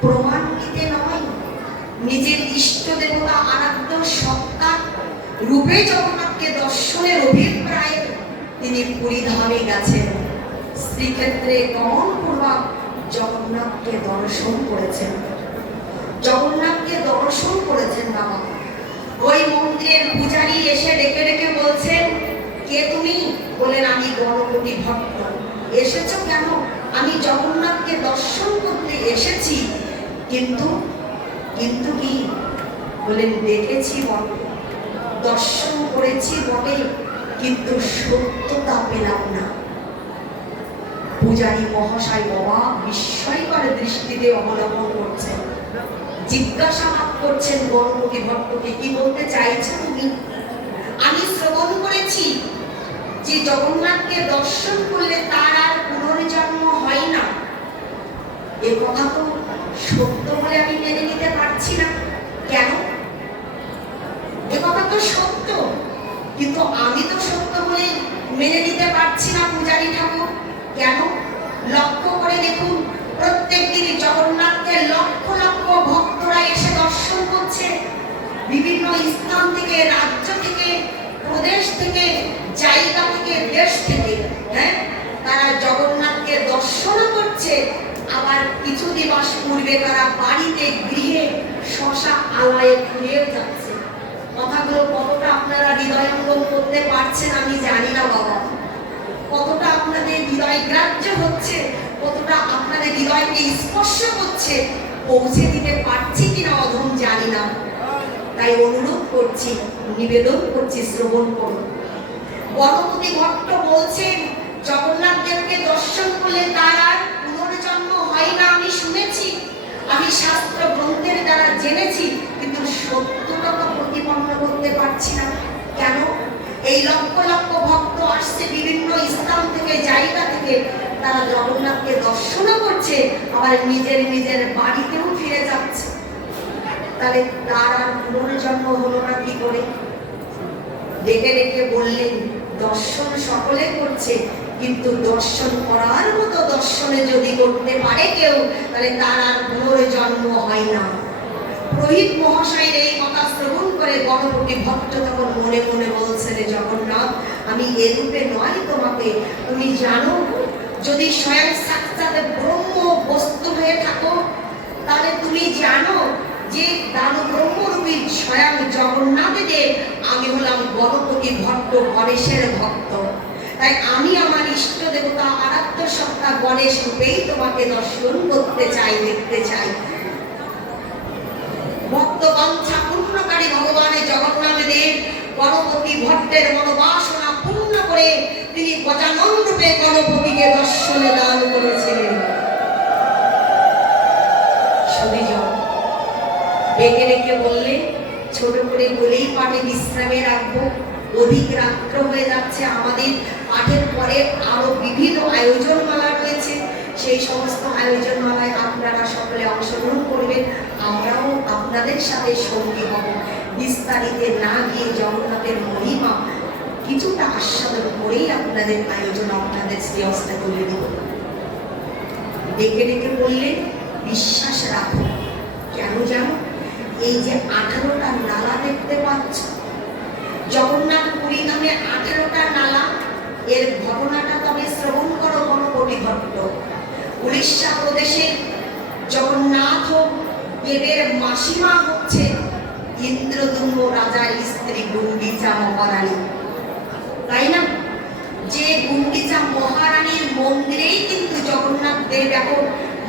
প্রমাণ দিতে নয়, নিজের ইষ্ট দেবতা আরাধ্য সত্তা রূপে জগন্নাথকে দর্শনের অভিপ্রায়ে তিনি পুরী ধামে গেছেন। শ্রীক্ষেত্রে গমনপূর্বক জগন্নাথকে দর্শন করেছেন। জগন্নাথকে দর্শন করেছেন বাবা। ওই মন্দিরের পূজারী এসে ডেকে ডেকে বলছেন, কে তুমি? বলেন, আমি গণপতি ভট্ট। এসেছো কেন? আমি জগন্নাথকে দর্শন করতে এসেছি। কিন্তু কিন্তু কি? বলেন, দেখেছি বটে, দর্শন করেছি বটে, কিন্তু সত্যতা পেলাম না। পূজারী মহাশয় বাবা বিস্ময়কর দৃষ্টিতে অবলম্বন করছেন, জিজ্ঞাসাবাদ করছেন গণপতি ভট্টকে, কি বলতে চাইছো তুমি? আমি শ্রবণ করেছি যে জগন্নাথকে দর্শন করলে তার আর পুনর্জন্ম হয় না। এ কথা তো সত্য বলে আমি মেনে নিতে পারছি না। কেন? এ কথা তো সত্য, কিন্তু আমি তো সত্য বলে মেনে নিতে পারছি না পূজারী ঠাকুর। কেন? লক্ষ্য করে দেখুন, প্রত্যেক দিন জগন্নাথকে লক্ষ লক্ষ ভক্তরা এসে দর্শন করছে। বিভিন্ন স্থান থেকে, রাজ্য থেকে, প্রদেশ থেকে, জায়গা থেকে, দেশ থেকে, হ্যাঁ, তারা জগন্নাথকে দর্শন করছে। আবার কিছু দিবস পূর্বে তারা বাড়িতে, গৃহে শশা আলায়ে ফিরেও যাচ্ছে। কথাগুলো কতটা আপনারা হৃদয়ঙ্গম করতে পারছেন আমি জানি না বাবা। কতটা আপনাদের হৃদয় গ্রাহ্য হচ্ছে, কতটা আপনাদের হৃদয়কে স্পর্শ করছে, পৌঁছে দিতে পারছি কিনা অধম জানি না। তাই অনুরোধ করছি, নিবেদন করছি, শ্রবণ করুন। গণপতি ভট্ট বলছেন জগন্নাথ দেবকে দর্শন করলে তার আর পুনর্জন্ম হয় না। আমি শুনেছি, আমি শাস্ত্র গ্রন্থের দ্বারা জেনেছি, কিন্তু সত্যটা তো প্রতিপন্ন করতে পারছি না। কেন? এই লক্ষ লক্ষ ভক্ত আসছে বিভিন্ন স্থান থেকে, জায়গা থেকে, তারা জগন্নাথকে দর্শন করছে, আবার নিজের নিজের বাড়িতেও ফিরে যাচ্ছে। তাহলে তার আর পুনর্জন্ম হলো না কি করে? ডেকে ডেকে বললেন, দর্শন সকলে করছে, কিন্তু দর্শন করার মতো দর্শনে যদি করতে পারে কেউ, তাহলে তার আর পুনর্জন্ম হয় না। পুরোহিত মহাশয়ের এই কথা শ্রবণ করে গণপতি ভট্ট তখন মনে মনে বলছেন, জগন্নাথ, আমি এ রূপে নয় তোমাকে, তুমি জানো, যদি স্বয়ং সাক্ষাৎ ব্রহ্ম বস্তু হয়ে থাকো, তাহলে তুমি জানো যে দানু ব্রহ্মরূপী স্বয়ং জগন্নাথ দেব, আমি হলাম গণপতি ভট্ট, গণেশের ভক্ত। তাই আমি আমার ইষ্ট দেবতা আরাধ্য সত্তা গণেশ রূপেই তোমাকে দর্শন করতে চাই, দেখতে চাই। ভক্ত বাঞ্ছা পূর্ণকারী ভগবানের জগন্নাথ দেব গণপতি ভট্টের মনোবাসনা পূর্ণ করে তিনি গজানন রূপে গণপতিকে দর্শনে দান করেছিলেন। সুবিজন ডেকে ডেকে বললে, ছোট করে বলেই পাঠে বিশ্রামে রাখবো, অধিক রাত্র হয়ে যাচ্ছে। আমাদের পাঠের পরে আরো বিবিধ আয়োজন মালা রয়েছে, সেই সমস্ত আয়োজন মালায় আপনারা সকলে অংশগ্রহণ করবেন, আমরাও আপনাদের সাথে সঙ্গী হব। বিস্তারিতে না গিয়ে জগন্নাথের মহিমা কিছুটা আস্বাদন করেই আপনাদের আয়োজন আপনাদের শ্রেয়স্তে তুলে দেব। ডেকে ডেকে বললে, বিশ্বাস রাখো। কেন জানো? এই যে 18টা নালা দেখতে পাচ্ছ, জগন্নাথ পুরী নামে 18টা নালা, এর ঘটনাটা তবে শ্রবণ করো গণপতি ভট্ট। উড়িষ্যা প্রদেশে জগন্নাথ দেবের মাসিমা হচ্ছে ইন্দ্রদুম্ন রাজার স্ত্রী গুন্ডিচা মহারানী, তাই না? যে গুন্ডিচা মহারানীর মন্দিরেই কিন্তু জগন্নাথ দেব এখন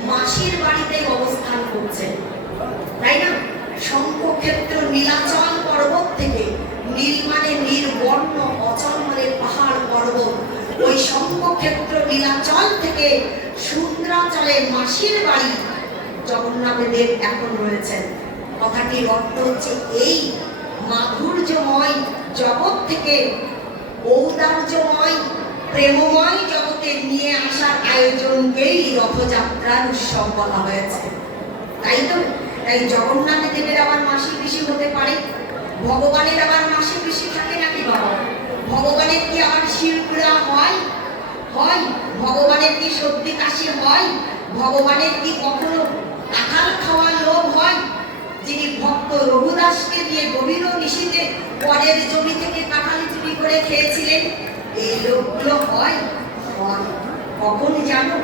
মাসির বাড়িতে অবস্থান করছেন, তাই না? শঙ্খক্ষেত্র নীলাচল পর্বত থেকে, নীল মানে নির্বর্ণ, অচল মানে পাহাড় পর্বত, ওই শঙ্খক্ষেত্র নীলাচল থেকে সুন্দ্রাচলে মাসির বাড়ি জগন্নাথ দেব এখন রয়েছেন। কথাটির অর্থ হচ্ছে এই মাধুর্যময় জগৎ থেকে ঔদার্যময় প্রেমময় জগতে নিয়ে আসার আয়োজনকেই রথযাত্রার উৎসব বলা হয়েছে, তাই তো? তাই জগন্নাথ দেবের আবার মাসি পিসি হতে পারে, ভগবানের আবার মাসি পিসি থাকে নাকি বাবা? ভগবানের কি আবার শিরপুরা হয়? হয়? ভগবানের কি সর্দি কাশি হয়? ভগবানের কি কখনো কাঁঠাল খাওয়ার লোভ হয়? যিনি ভক্ত রঘুদাসকে দিয়ে গভীর নিশীথে পরের জমি থেকে কাঁঠাল চুরি করে খেয়েছিলেন, এই লোকগুলো হয়? হয়। কখন জানো?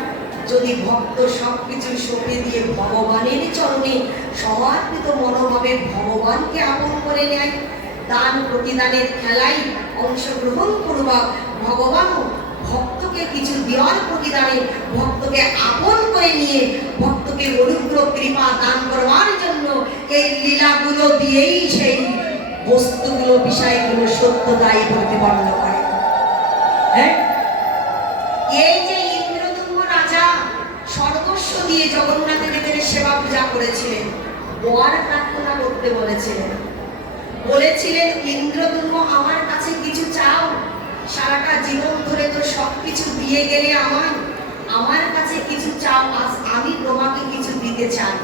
যদি ভক্ত সবকিছু সঁপে দিয়ে ভগবানের চরণে সমর্পিত মনোভাবে ভগবানকে আপন করে নেয়, দান প্রতিদানের খেলায় অংশগ্রহণ করবা, ভগবানও ভক্তকে কিছু দেওয়ার প্রতিদানে ভক্তকে আপন করে নিয়ে ভক্তকে অনুগ্রহ কৃপা দান করবার জন্য এই লীলাগুলো দিয়েই সেই বস্তুগুলো বিষয়গুলো সত্যতাই প্রতিপন্ন করে। হ্যাঁ, এই যে ইন্দ্রদুম্ন রাজা সর্বস্ব দিয়ে জগন্নাথ দেবের সেবা পূজা করেছিলেন, বর প্রার্থনা করতে বলেছিলেন। বলেছিলেন, ইন্দ্রদুম্ন আমার কাছে কিছু চাও, সারাটা জীবন ধরে তো সবকিছু দিয়ে গেলে আমার কাছে কিছু চাও, আজ আমি তোমাকে কিছু দিতে চাই।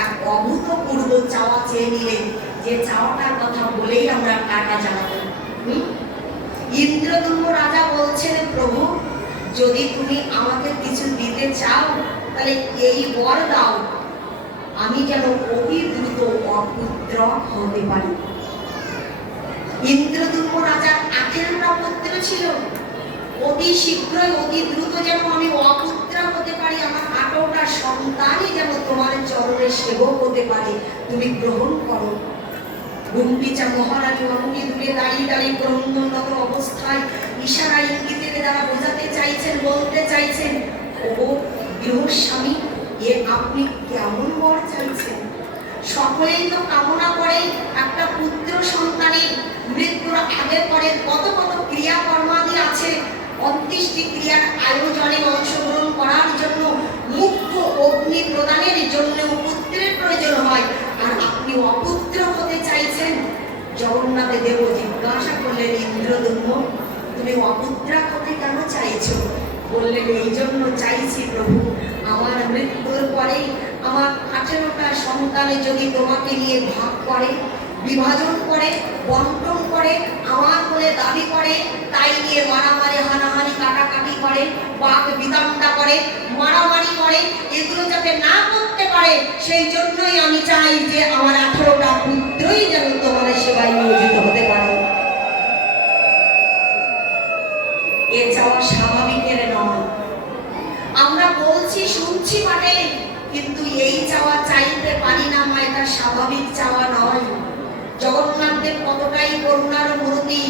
আর অভূতপূর্ব চাওয়া চেয়ে নিলেন, যে চাওয়াটার কথা বলেই আমরা টাকা জানাবো। ইন্দ্রদুম্ন রাজা বলছেন, প্রভু যদি তুমি আমাকে কিছু দিতে চাও তাহলে এই বর দাও, আমি যেন অতি দ্রুত অপুত্র হতে পারি। ইন্দ্রদুম্ন রাজার 18টা পুত্র ছিল, অতি শীঘ্রই অতি দ্রুত যেন আমি অপুত্র হতে পারি, আমার 18টা সন্তানই যেন তোমার চরণে সেবক হতে পারে, তুমি গ্রহণ করো। গুন্ডিচা মহারানী অঙ্গি দূরে দাঁড়িয়ে দাঁড়িয়ে ক্রন্দনরত অবস্থায় ইশারা ইঙ্গিতের দ্বারা বোঝাতে চাইছেন, বলতে চাইছেন, ও গৃহস্বামী, এ আপনি কেমন বর চাইছেন? সকলেই তো কামনা করে একটা পুত্র সন্তানের মৃত্যুর আগে পরে কত কত ক্রিয়াকর্মাদি আছে, অন্ত্যেষ্টি ক্রিয়ার আয়োজনে অংশগ্রহণ করার জন্য মুক্ত অগ্নি প্রদানের জন্য পুত্রের প্রয়োজন হয়, আর আপনি অপুত্র হতে চাইছেন। জগন্নাথ দেব জিজ্ঞাসা করলেন, ইন্দ্রদুম্ন তুমি অপুত্র হতে কেন চাইছো? বললেন, এই জন্য চাইছি প্রভু, আমার মৃত্যুর পরে আমার 18টা সন্তানে যদি তোমাকে নিয়ে ভাগ করে, বিভাজন করে, বন্টন করে, আমার বলে দাবি করে, তাই নিয়ে মারামারি হানাহানি কাটাকাটি করে, বাক বিতণ্ডা করে, মারামারি করে, এগুলো যাতে না করতে পারে, সেই জন্যই আমি চাই যে আমার 18টা পুত্রই যেন তোমার সেবায় নিয়োজিত হতে পারে। এ চাওয়া স্বাভাবিকের নয়। আমরা বলছি শুনছি পাঠে, কিন্তু এই চাওয়া চাইতে পারি না, এটা স্বাভাবিক চাওয়া নয়। জগন্নাথ দেব কতটাই করুণার মূর্তি।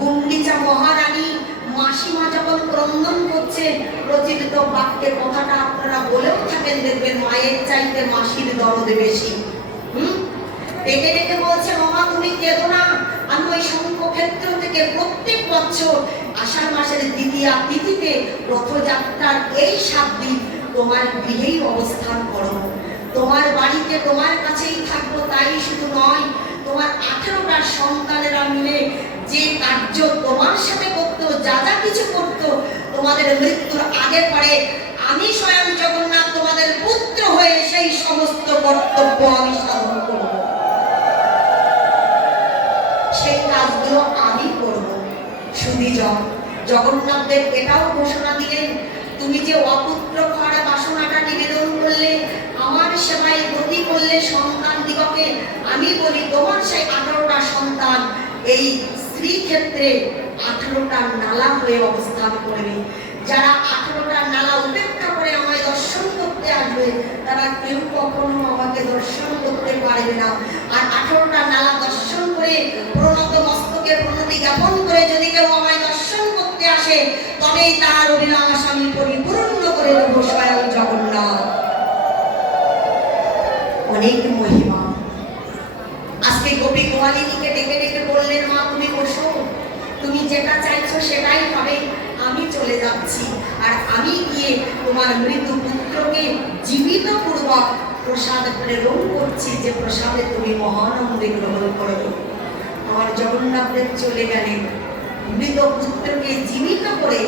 গুন্ডিচা মহারানী মাসিমা যখন ক্রন্দন করছে, প্রচলিত বাক্যে কথাটা আপনারা বলেও থাকেন, দেখবেন মায়ের চাইতে মাসির দরদ বেশি। ডেকে ডেকে বলছে, মামা তুমি কেঁদো না, আমি ওই শঙ্খক্ষেত্র থেকে প্রত্যেক বছর আষাঢ় মাসের দ্বিতীয়া তিথিতে রথযাত্রার এই 7 দিন তোমার গৃহেই অবস্থান করো। তোমার বাড়িতে তোমার কাছেই থাকবো, তাই শুধু নয়, তোমার 18টা সন্তানেরা মিলে যে কার্য তোমার সাথে করতো, যা যা কিছু করতো, তোমাদের মৃত্যুর আগে পরে আমি স্বয়ং জগন্নাথ তোমাদের পুত্র হয়ে সেই সমস্ত কর্তব্য আমি সাধন করব। সেই কাজগুলো আমি করব। সুধীজন, জগন্নাথ দেব এটাও ঘোষণা দিলেন, তুমি যে অপুত্র খরা বাসনাটা নিবেদন করলে, আমার সেবায় গতি করলে সন্তান দিগকে, আমি বলি তোমার সেই 18টা সন্তান এই স্ত্রী ক্ষেত্রে 18টা নালা হয়ে অবস্থান করবে। যারা 18টা নালা উপেক্ষা করে আমায় দর্শন করতে আসবে, তারা কেউ কখনো আমাকে দর্শন করতে পারবে না। আর 18টা নালা দর্শন করে প্রণত মস্তকে প্রণতি জ্ঞাপন করে যদি কেউ আমায় দর্শন করতে আসে, তবেই তার অভিলাষ আমি পরিপূর্ণ করে দেব স্বয়ং জগন্নাথ। অনেক মহিমা। আজকে গোপী গোয়ালিনীকে ডেকে ডেকে বললেন, মা তুমি বসো, তুমি যেটা চাইছো সেটাই হবে, আমি চলে যাচ্ছি। আর আমি গিয়ে তোমার মৃত পুত্রকে জীবিত পূর্বক প্রসাদ প্রেরণ করছি, যে প্রসাদে তুমি মহানন্দে গ্রহণ করো। আমার জগন্নাথ দেব চলে গেলেন মৃত পুত্রকে জীবিত করে।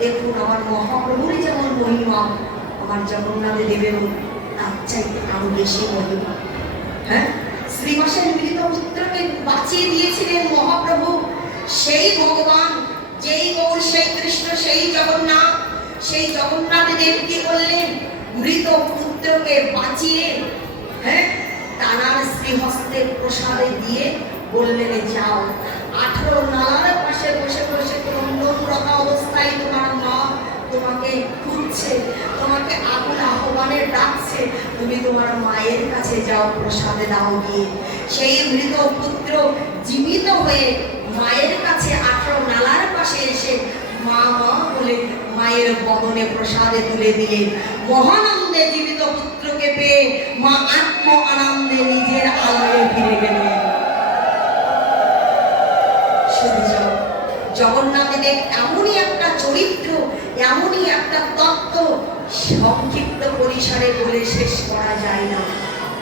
দেখুন আমার মহাপ্রভুর যেমন মহিমা, আমার জগন্নাথ দেবেরও তার চাইতে আরো বেশি মহিমা। হ্যাঁ, শ্রীমাসের মৃত পুত্রকে বাঁচিয়ে দিয়েছিলেন মহাপ্রভু। সেই ভগবান, যেই গৌর, সেই কৃষ্ণ, সেই জগন্নাথ, সেই জগন্নাথ দেব কি করলেন? মৃত পুত্রকে বাঁচিয়ে, হ্যাঁ, তানার শ্রীহস্তে প্রসাদে দিয়ে বললেন, যাও 18 নালার পাশে বসে বসে ক্রন্দনরত অবস্থায় তোমার মা তোমাকে খুঁজছে, তোমাকে আকুল আহ্বানে ডাকছে, তুমি তোমার মায়ের কাছে যাও, প্রসাদে দাও গিয়ে। সেই মৃত পুত্র জীবিত হয়ে মায়ের কাছে 18 নালার পাশে এসে মা মা বলে মায়ের বদনে প্রসাদে তুলে দিলেন। মহানন্দে জীবিত পুত্রকে পেয়ে মা আত্ম আনন্দে নিজের আলয়ে ফিরে গেলেন। জগন্নাথ দেব এমনই একটা চরিত্র, এমনই একটা তত্ত্ব, সংক্ষিপ্ত পরিসরে বলে শেষ করা যায় না।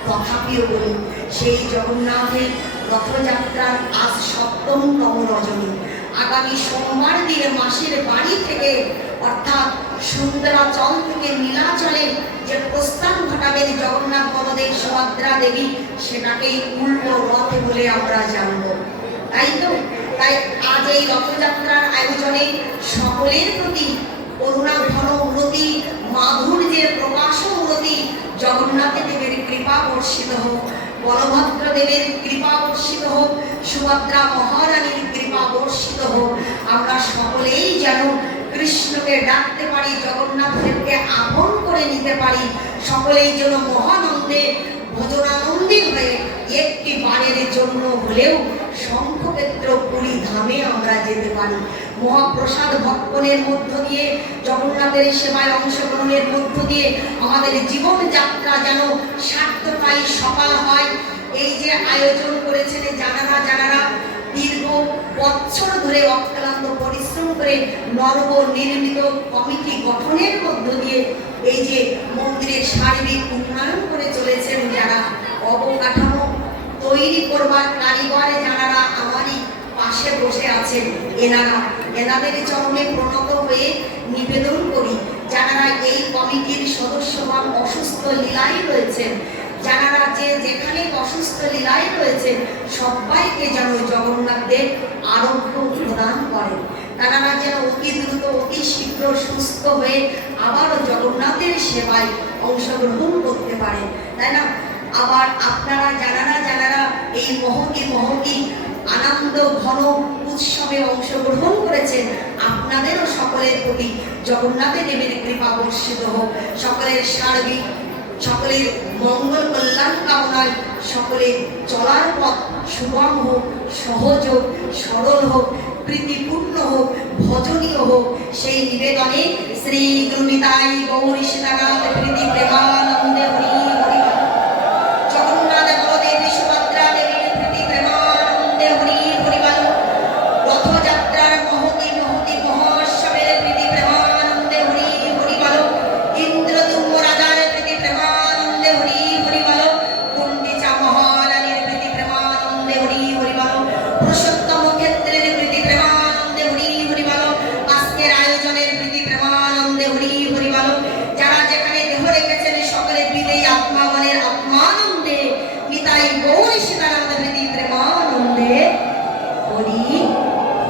তথাপিও বলি, সেই জগন্নাথের রথযাত্রার আজ 7তম রজনী। আগামী সোমবার দিনে মাসির বাড়ি থেকে, অর্থাৎ সুন্দরাচল থেকে নীলাচলে যে প্রস্থান ঘটাবেন জগন্নাথ বলদেব সুভদ্রা দেবী, সেটাকেই উল্টো রথ বলে আমরা জানব, তাই তো? তাই আজ এই রথযাত্রার আয়োজনে সকলের প্রতি করুণা ঘন উন্নতি, মাধুর্যের প্রকাশ উন্নতি, জগন্নাথ দেবের কৃপা বর্ষিত হোক, বলভদ্র দেবের কৃপা বর্ষিত হোক, সুভদ্রা মহারানীর কৃপা বর্ষিত হোক। আমরা সকলেই যেন কৃষ্ণকে ডাকতে পারি, জগন্নাথ দেবকে আপন করে নিতে পারি। সকলেই যেন মহানন্দে ভজনানন্দী হয়ে একটি বারের জন্য হলেও শঙ্খক্ষেত্র পুরী ধামে আমরা যেতে পারি। মহাপ্রসাদ ভক্ষণের মধ্য দিয়ে, জগন্নাথের সেবায় অংশগ্রহণের মধ্য দিয়ে আমাদের জীবন যাত্রা যেন সার্থকায় সফল হয়। এই যে আয়োজন করেছেন যারা দীর্ঘ বছর ধরে অক্লান্ত পরিশ্রম করে নবনির্মিত কমিটি গঠনের মধ্য দিয়ে এই যে মন্দিরের সার্বিক উন্নয়ন করে চলেছেন, যারা অবকাঠামো তৈরি করবার কারিগরে যারা আমারই পাশে বসে আছেন, এনাদের চরণে প্রণত হয়ে নিবেদন করি, যারা এই কমিটির সদস্যগণ অসুস্থ লীলায় রয়েছেন, যারা যেখানে অসুস্থ লীলায় রয়েছে, সবাইকে যেন জগন্নাথ দেব আরোগ্য প্রদান করেন। তারা যেন অতি দ্রুত, অতি শীঘ্র সুস্থ হয়ে আবারও জগন্নাথের সেবায় অংশগ্রহণ করতে পারেন, তাই না? আবার আপনারা যারা এই মহতি আনন্দ ঘন উৎসবে অংশগ্রহণ করেছেন, আপনাদেরও সকলের প্রতি জগন্নাথ দেবের কৃপা বর্ষিত হোক। সকলের সার্বিক, সকলের মঙ্গল কল্যাণ কামনায় সকলের চলার পথ সুগম হোক, সহজ হোক, সরল হোক, প্রীতিপূর্ণ হোক, ভজনীয় হোক, সেই নিবেদনে শ্রী গুরুনিতাই গৌর সীতানাথ প্রীতি প্রেমানন্দে হরি হরি। জগন্নাথ বলদেব সুভদ্রা দেবীর প্রীতি প্রেমানন্দে হরি হরি বল। রথযাত্রার মহতি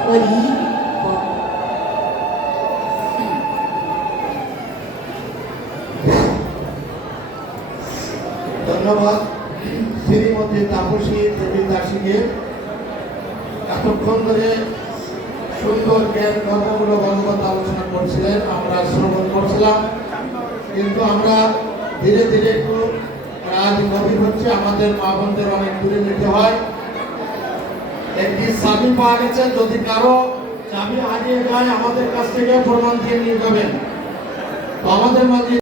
হরি বল। ধন্যবাদ শ্রীমতী তাপসী দেবী দাসীকে। এতক্ষণ ধরে সুন্দর জ্ঞান ধর্মমূলক কথা আলোচনা করছিলেন, আমরা শ্রবণ করছিলাম, কিন্তু আমরা ধীরে ধীরে একটু রাত গভীর হচ্ছে, আমাদের মা বোনদের অনেক দূরে যেতে হয়। একটি চাবি পাওয়া গেছে, যদি কারো চাবি হারিয়ে যায় আমাদের কাছ থেকে প্রমাণ দিয়ে নিয়ে যাবেন। তো আমাদের মাঝে